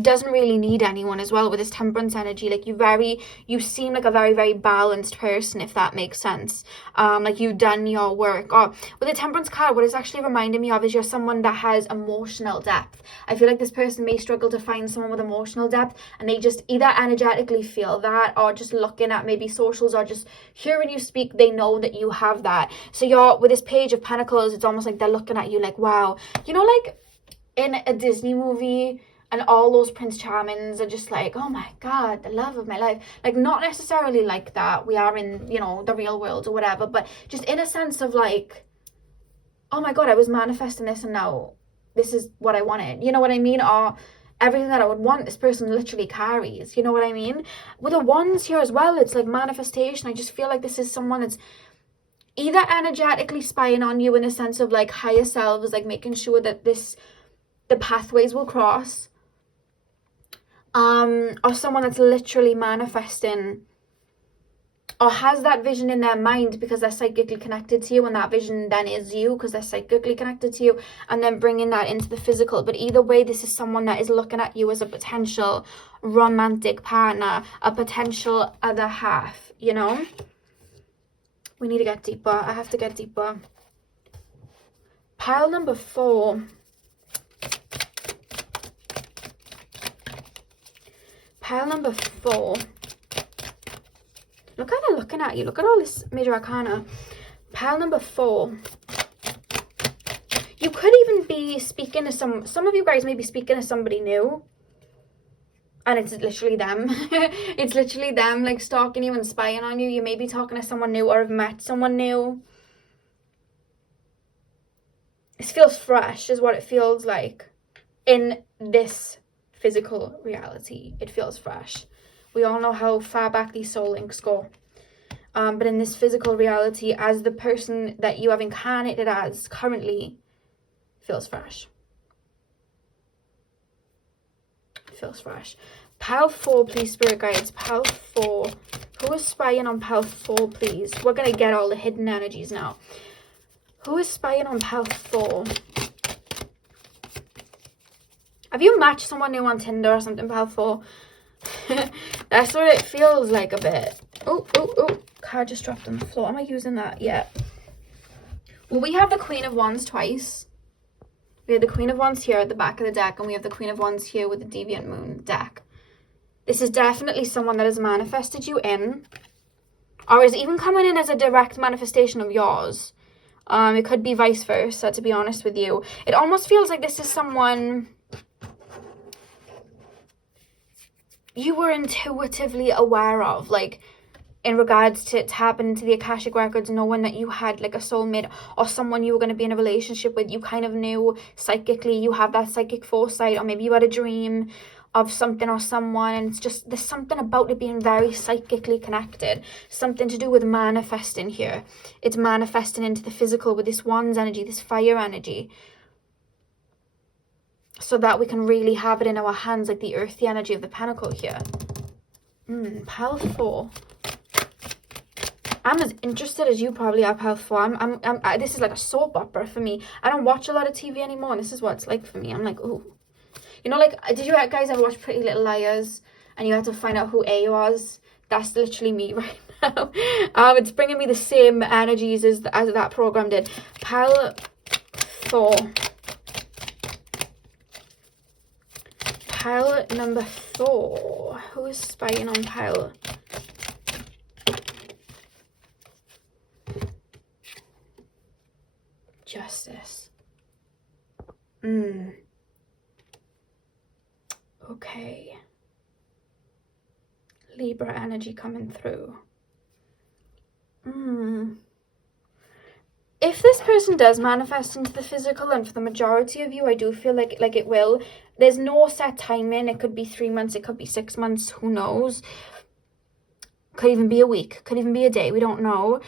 doesn't really need anyone as well with this temperance energy. Like you seem like a very, very balanced person, if that makes sense. Like you've done your work. Or with the temperance card, what it's actually reminding me of is you're someone that has emotional depth. I feel like this person may struggle to find someone with emotional depth, and they just either energetically feel that, or just looking at maybe socials or just hearing you speak, they know that you have that. So you're with this Page of Pentacles, it's almost like they're looking at you like, wow. You know, like in a Disney movie, and all those Prince Charmings are just like, oh my God, the love of my life. Like, not necessarily like that. We are in, you know, the real world or whatever. But just in a sense of like, oh my God, I was manifesting this and now this is what I wanted. You know what I mean? Or everything that I would want, this person literally carries. You know what I mean? With the wands here as well, it's like manifestation. I just feel like this is someone that's either energetically spying on you in the sense of like higher selves, like making sure that the pathways will cross. Or someone that's literally manifesting or has that vision in their mind because they're psychically connected to you, and that vision then is you because they're psychically connected to you, and then bringing that into the physical. But either way, this is someone that is looking at you as a potential romantic partner, a potential other half, you know? We need to get deeper. I have to get deeper. Pile number 4. Pile number 4. Look how they're looking at you. Look at all this major arcana. Pile number 4. You could even be speaking to some of you guys may be speaking to somebody new. And it's literally them. It's literally them like stalking you and spying on you. You may be talking to someone new or have met someone new. This feels fresh is what it feels like in this physical reality. It feels fresh. We all know how far back these soul links go. But in this physical reality, as the person that you have incarnated as currently, feels fresh. Feels fresh. Pile 4, please, spirit guides. Pile 4. Who is spying on pile 4, please? We're going to get all the hidden energies now. Who is spying on pile 4? Have you matched someone new on Tinder or something, pile 4? That's what it feels like a bit. Oh, card just dropped on the floor. Am I using that? Yeah. Well, we have the Queen of Wands twice. We have the Queen of Wands here at the back of the deck, and we have the Queen of Wands here with the Deviant Moon deck. This is definitely someone that has manifested you in, or is even coming in as a direct manifestation of yours. It could be vice versa, to be honest with you. It almost feels like this is someone you were intuitively aware of, like, in regards to tapping into the Akashic records, knowing that you had like a soulmate or someone you were going to be in a relationship with. You kind of knew psychically, you have that psychic foresight, or maybe you had a dream of something or someone, and it's just, there's something about it being very psychically connected, something to do with manifesting here. It's manifesting into the physical with this Wands energy, this fire energy, so that we can really have it in our hands, like the earthy energy of the Pentacle here. Pile 4. I'm as interested as you probably are, Pile 4. This is like a soap opera for me. I don't watch a lot of TV anymore, and this is what it's like for me. I'm like, ooh. You know, like, did you guys ever watch Pretty Little Liars and you had to find out who A was? That's literally me right now. It's bringing me the same energies as that program did. Pile 4. Pile number 4. Who is spying on pile? Justice. Okay. Libra energy coming through. If this person does manifest into the physical, and for the majority of you, I do feel like it will. There's no set timing. It could be 3 months. It could be 6 months. Who knows? Could even be a week. Could even be a day. We don't know.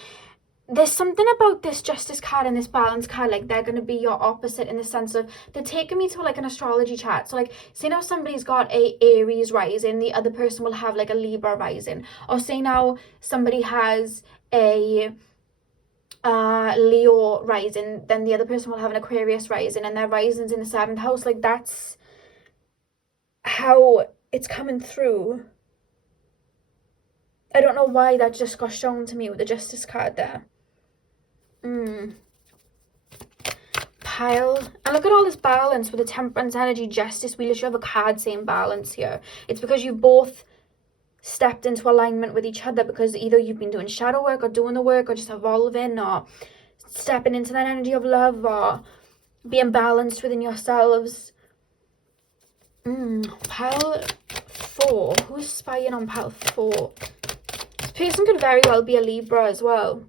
There's something about this Justice card and this Balance card, like they're going to be your opposite, in the sense of they're taking me to like an astrology chart. So like, say now somebody's got a Aries rising, the other person will have like a Libra rising. Or say now somebody has a Leo rising, then the other person will have an Aquarius rising, and their rising's in the 7th house. Like, that's how it's coming through. I don't know why that just got shown to me with the Justice card there. Pile. And look at all this balance with the Temperance energy, Justice. We literally have a card saying balance here. It's because you both stepped into alignment with each other, because either you've been doing shadow work or doing the work, or just evolving, or stepping into that energy of love, or being balanced within yourselves. Pile 4. Who's spying on pile 4? This person could very well be a Libra as well.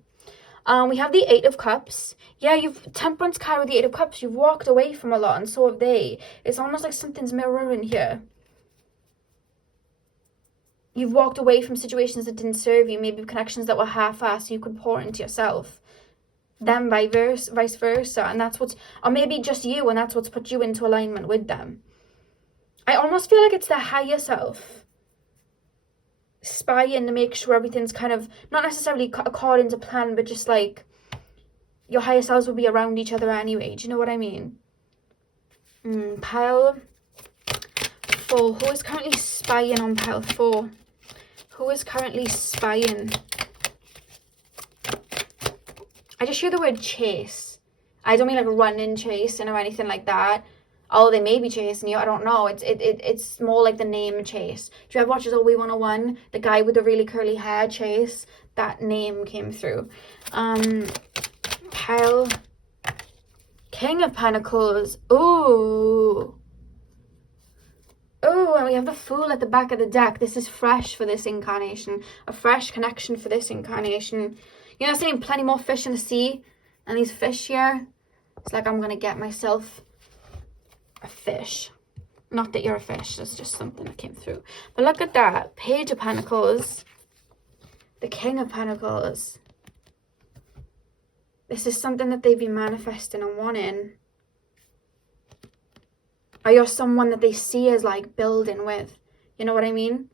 We have the 8 of Cups. Yeah, you've Temperance card with the 8 of Cups. You've walked away from a lot, and so have they. It's almost like something's mirroring here. You've walked away from situations that didn't serve you, maybe connections that were half-assed so you could pour into yourself. Them vice versa, and that's what's, or maybe just you, and that's what's put you into alignment with them. I almost feel like it's their higher self spying to make sure everything's kind of, not necessarily according to plan, but just like your higher selves will be around each other anyway. Do you know what I mean? Pile 4. Who is currently spying on pile 4? Who is currently spying? I just hear the word chase. I don't mean like running, chasing, or anything like that. Oh, they may be chasing you. I don't know. It's more like the name Chase. Do you ever watch OE 101? The guy with the really curly hair, Chase. That name came through. Pile. King of Pentacles. Ooh. Oh, and we have the Fool at the back of the deck. This is fresh for this incarnation. A fresh connection for this incarnation. You know, seeing plenty more fish in the sea. And these fish here. It's like I'm going to get myself a fish. Not that you're a fish. That's just something that came through. But look at that. Page of Pentacles. The King of Pentacles. This is something that they've been manifesting and wanting. Or you're someone that they see as like building with. You know what I mean?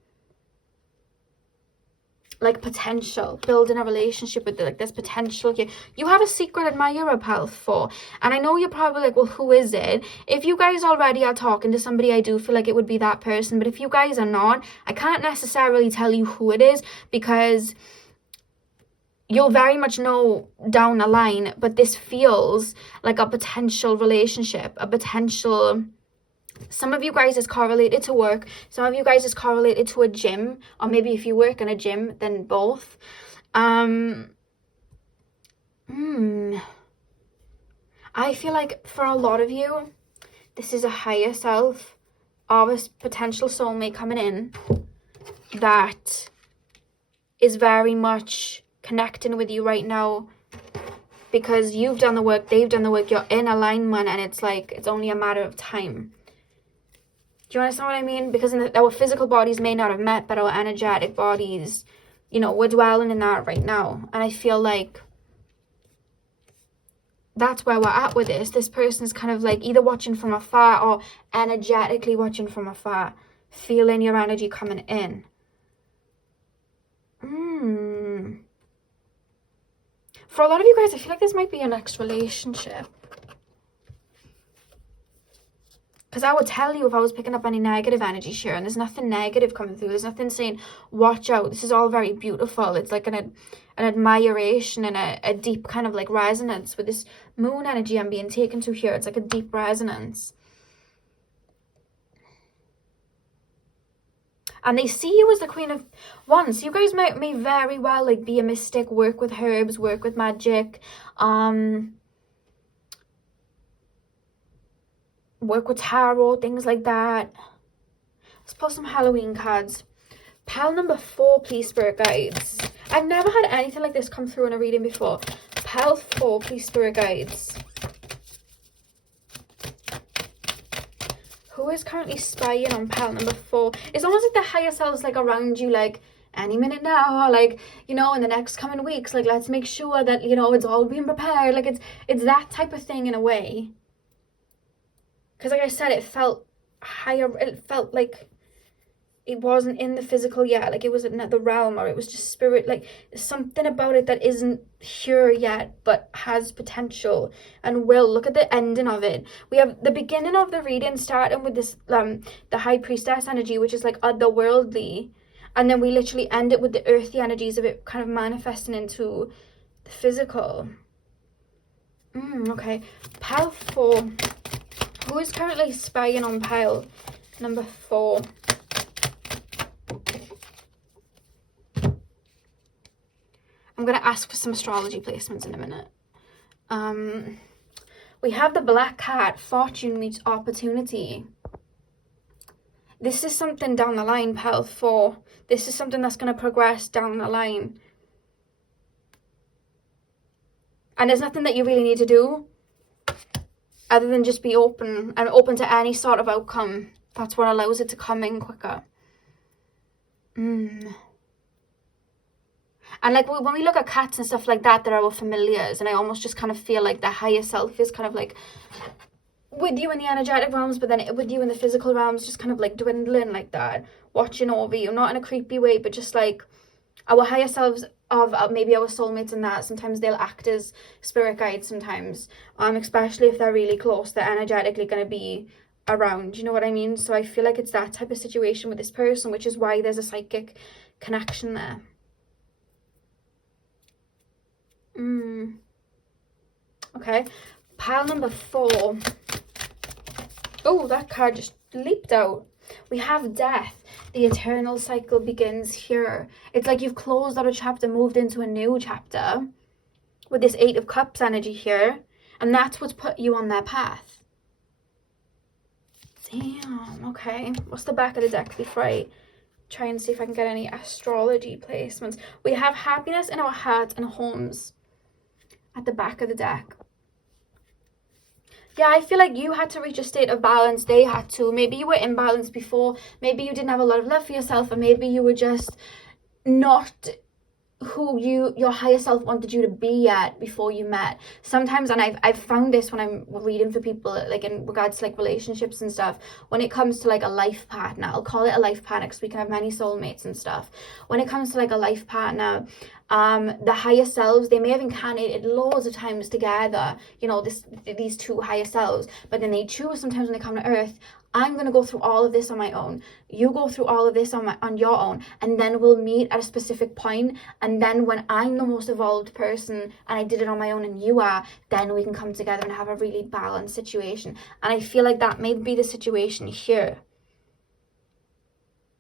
like potential, building a relationship with like there's potential here. You have a secret admirer, pal, for, and I know you're probably like, well, who is it? If you guys already are talking to somebody, I do feel like it would be that person, but if you guys are not, I can't necessarily tell you who it is, because you'll very much know down the line, but this feels like a potential relationship, a potential. Some of you guys is correlated to work. Some of you guys is correlated to a gym. Or maybe if you work in a gym, then both. I feel like for a lot of you, this is a higher self or a potential soulmate coming in that is very much connecting with you right now. Because you've done the work, they've done the work, you're in alignment, and it's like, it's only a matter of time. Do you understand what I mean? Because our physical bodies may not have met, but our energetic bodies, you know, we're dwelling in that right now. And I feel like that's where we're at with this. This person's kind of like either watching from afar or energetically watching from afar, feeling your energy coming in. For a lot of you guys, I feel like this might be your next relationship. Because I would tell you if I was picking up any negative energy here, and there's nothing negative coming through. There's nothing saying, watch out. This is all very beautiful. It's like an admiration and a deep kind of like resonance with this moon energy I'm being taken to here. It's like a deep resonance. And they see you as the Queen of Wands. You guys may very well like be a mystic, work with herbs, work with magic, work with tarot, things like that. Let's pull some Halloween cards. Pile number 4, please, spirit guides. I've never had anything like this come through in a reading before. Pile 4, please, spirit guides. Who is currently spying on pile number 4? It's almost like the higher selves like around you, like any minute now, or like, you know, in the next coming weeks, like let's make sure that, you know, it's all being prepared. Like it's that type of thing in a way. Because like I said, it felt higher, it felt like it wasn't in the physical yet, like it was in the realm, or it was just spirit, like there's something about it that isn't here yet, but has potential and will. Look at the ending of it. We have the beginning of the reading starting with this, the High Priestess energy, which is like otherworldly, and then we literally end it with the earthy energies of it kind of manifesting into the physical. Okay, pile 4. Who is currently spying on pile number 4? I'm going to ask for some astrology placements in a minute. We have the Black Cat, fortune meets opportunity. This is something down the line, pile 4. This is something that's going to progress down the line. And there's nothing that you really need to do other than just be open and open to any sort of outcome. That's what allows it to come in quicker. And like when we look at cats and stuff like that, they're our familiars, and I almost just kind of feel like the higher self is kind of like with you in the energetic realms, but then with you in the physical realms, just kind of like dwindling like that, watching over you, not in a creepy way, but just like our higher selves of maybe our soulmates and that. Sometimes they'll act as spirit guides sometimes, especially if they're really close, they're energetically going to be around, you know what I mean? So I feel like it's that type of situation with this person, which is why there's a psychic connection there. Okay, pile number 4. Oh, that card just leaped out. We have death. The eternal cycle begins here. It's like you've closed out a chapter, moved into a new chapter with this 8 of Cups energy here, and that's what's put you on their path. Damn. Okay, what's the back of the deck before I try and see if I can get any astrology placements? We have happiness in our hearts and homes at the back of the deck. Yeah, I feel like you had to reach a state of balance. They had to. Maybe you were imbalanced before. Maybe you didn't have a lot of love for yourself, or maybe you were just not who your higher self wanted you to be yet before you met. Sometimes, and I've found this when I'm reading for people, like in regards to like relationships and stuff, when it comes to like a life partner, I'll call it a life partner because we can have many soulmates and stuff. When it comes to like a life partner, the higher selves, they may have incarnated loads of times together, you know, these two higher selves, but then they choose sometimes when they come to earth, I'm going to go through all of this on my own. You go through all of this on your own. And then we'll meet at a specific point. And then when I'm the most evolved person and I did it on my own and you are, then we can come together and have a really balanced situation. And I feel like that may be the situation here.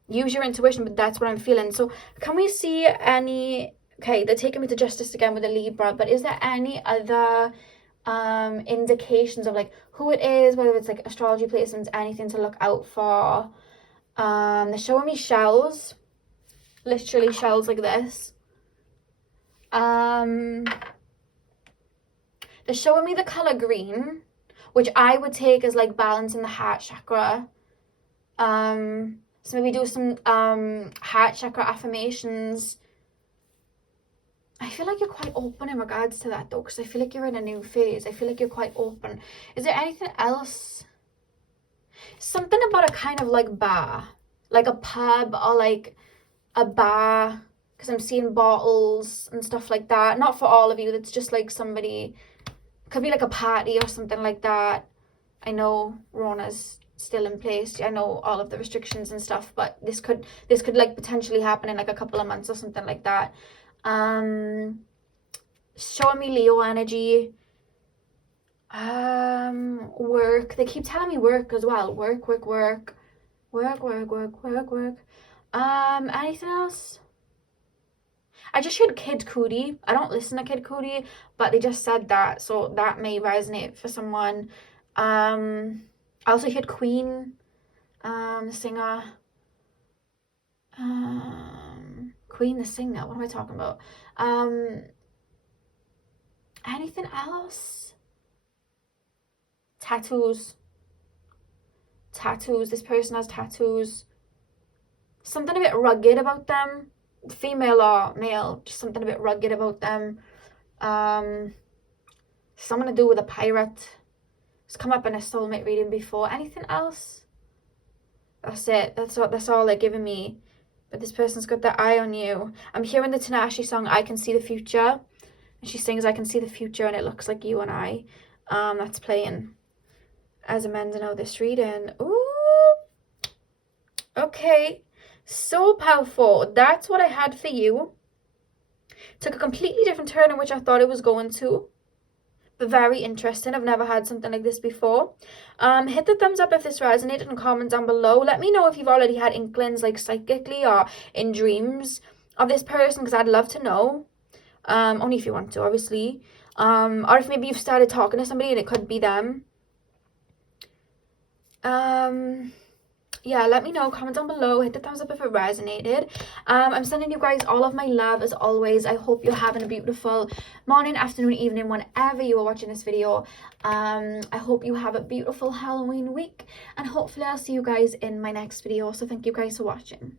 Use your intuition, but that's what I'm feeling. So can we see any... Okay, they're taking me to justice again with a Libra. But is there any other... indications of like who it is, whether it's like astrology placements, anything to look out for? They're showing me shells, literally shells like this. They're showing me the color green, which I would take as like balancing the heart chakra. So maybe do some heart chakra affirmations. I feel like you're quite open in regards to that though, because I feel like you're in a new phase. I feel like you're quite open. Is there anything else? Something about a kind of like bar, like a pub or like a bar, because I'm seeing bottles and stuff like that. Not for all of you, that's just like somebody, could be like a party or something like that. I know Rona's still in place. I know all of the restrictions and stuff, but this could like potentially happen in like a couple of months or something like that. Showing me Leo energy. Work. They keep telling me work as well. Work. Anything else? I just heard Kid Cudi. I don't listen to Kid Cudi, but they just said that, so that may resonate for someone. I also heard Queen, the singer. Queen the singer, what am I talking about? Anything else? Tattoos. This person has tattoos. Something a bit rugged about them, female or male, just something a bit rugged about them. Something to do with a pirate. It's come up in a soulmate reading before. Anything else? That's it. That's all they're giving me. But this person's got their eye on you. I'm hearing the Tanashi song, I Can See the Future. And she sings, I can see the future, and it looks like you and I. That's playing as I'm ending out this reading. Ooh. Okay. So powerful. That's what I had for you. Took a completely different turn in which I thought it was going to. But very interesting. I've never had something like this before. Hit the thumbs up if this resonated and comment down below. Let me know if you've already had inklings like psychically or in dreams of this person, because I'd love to know. Only if you want to, obviously. Or if maybe you've started talking to somebody and it could be them. Yeah, let me know. Comment down below. Hit the thumbs up if it resonated. I'm sending you guys all of my love as always. I hope you're having a beautiful morning, afternoon, evening, whenever you are watching this video. I hope you have a beautiful Halloween week, and hopefully I'll see you guys in my next video. So thank you guys for watching.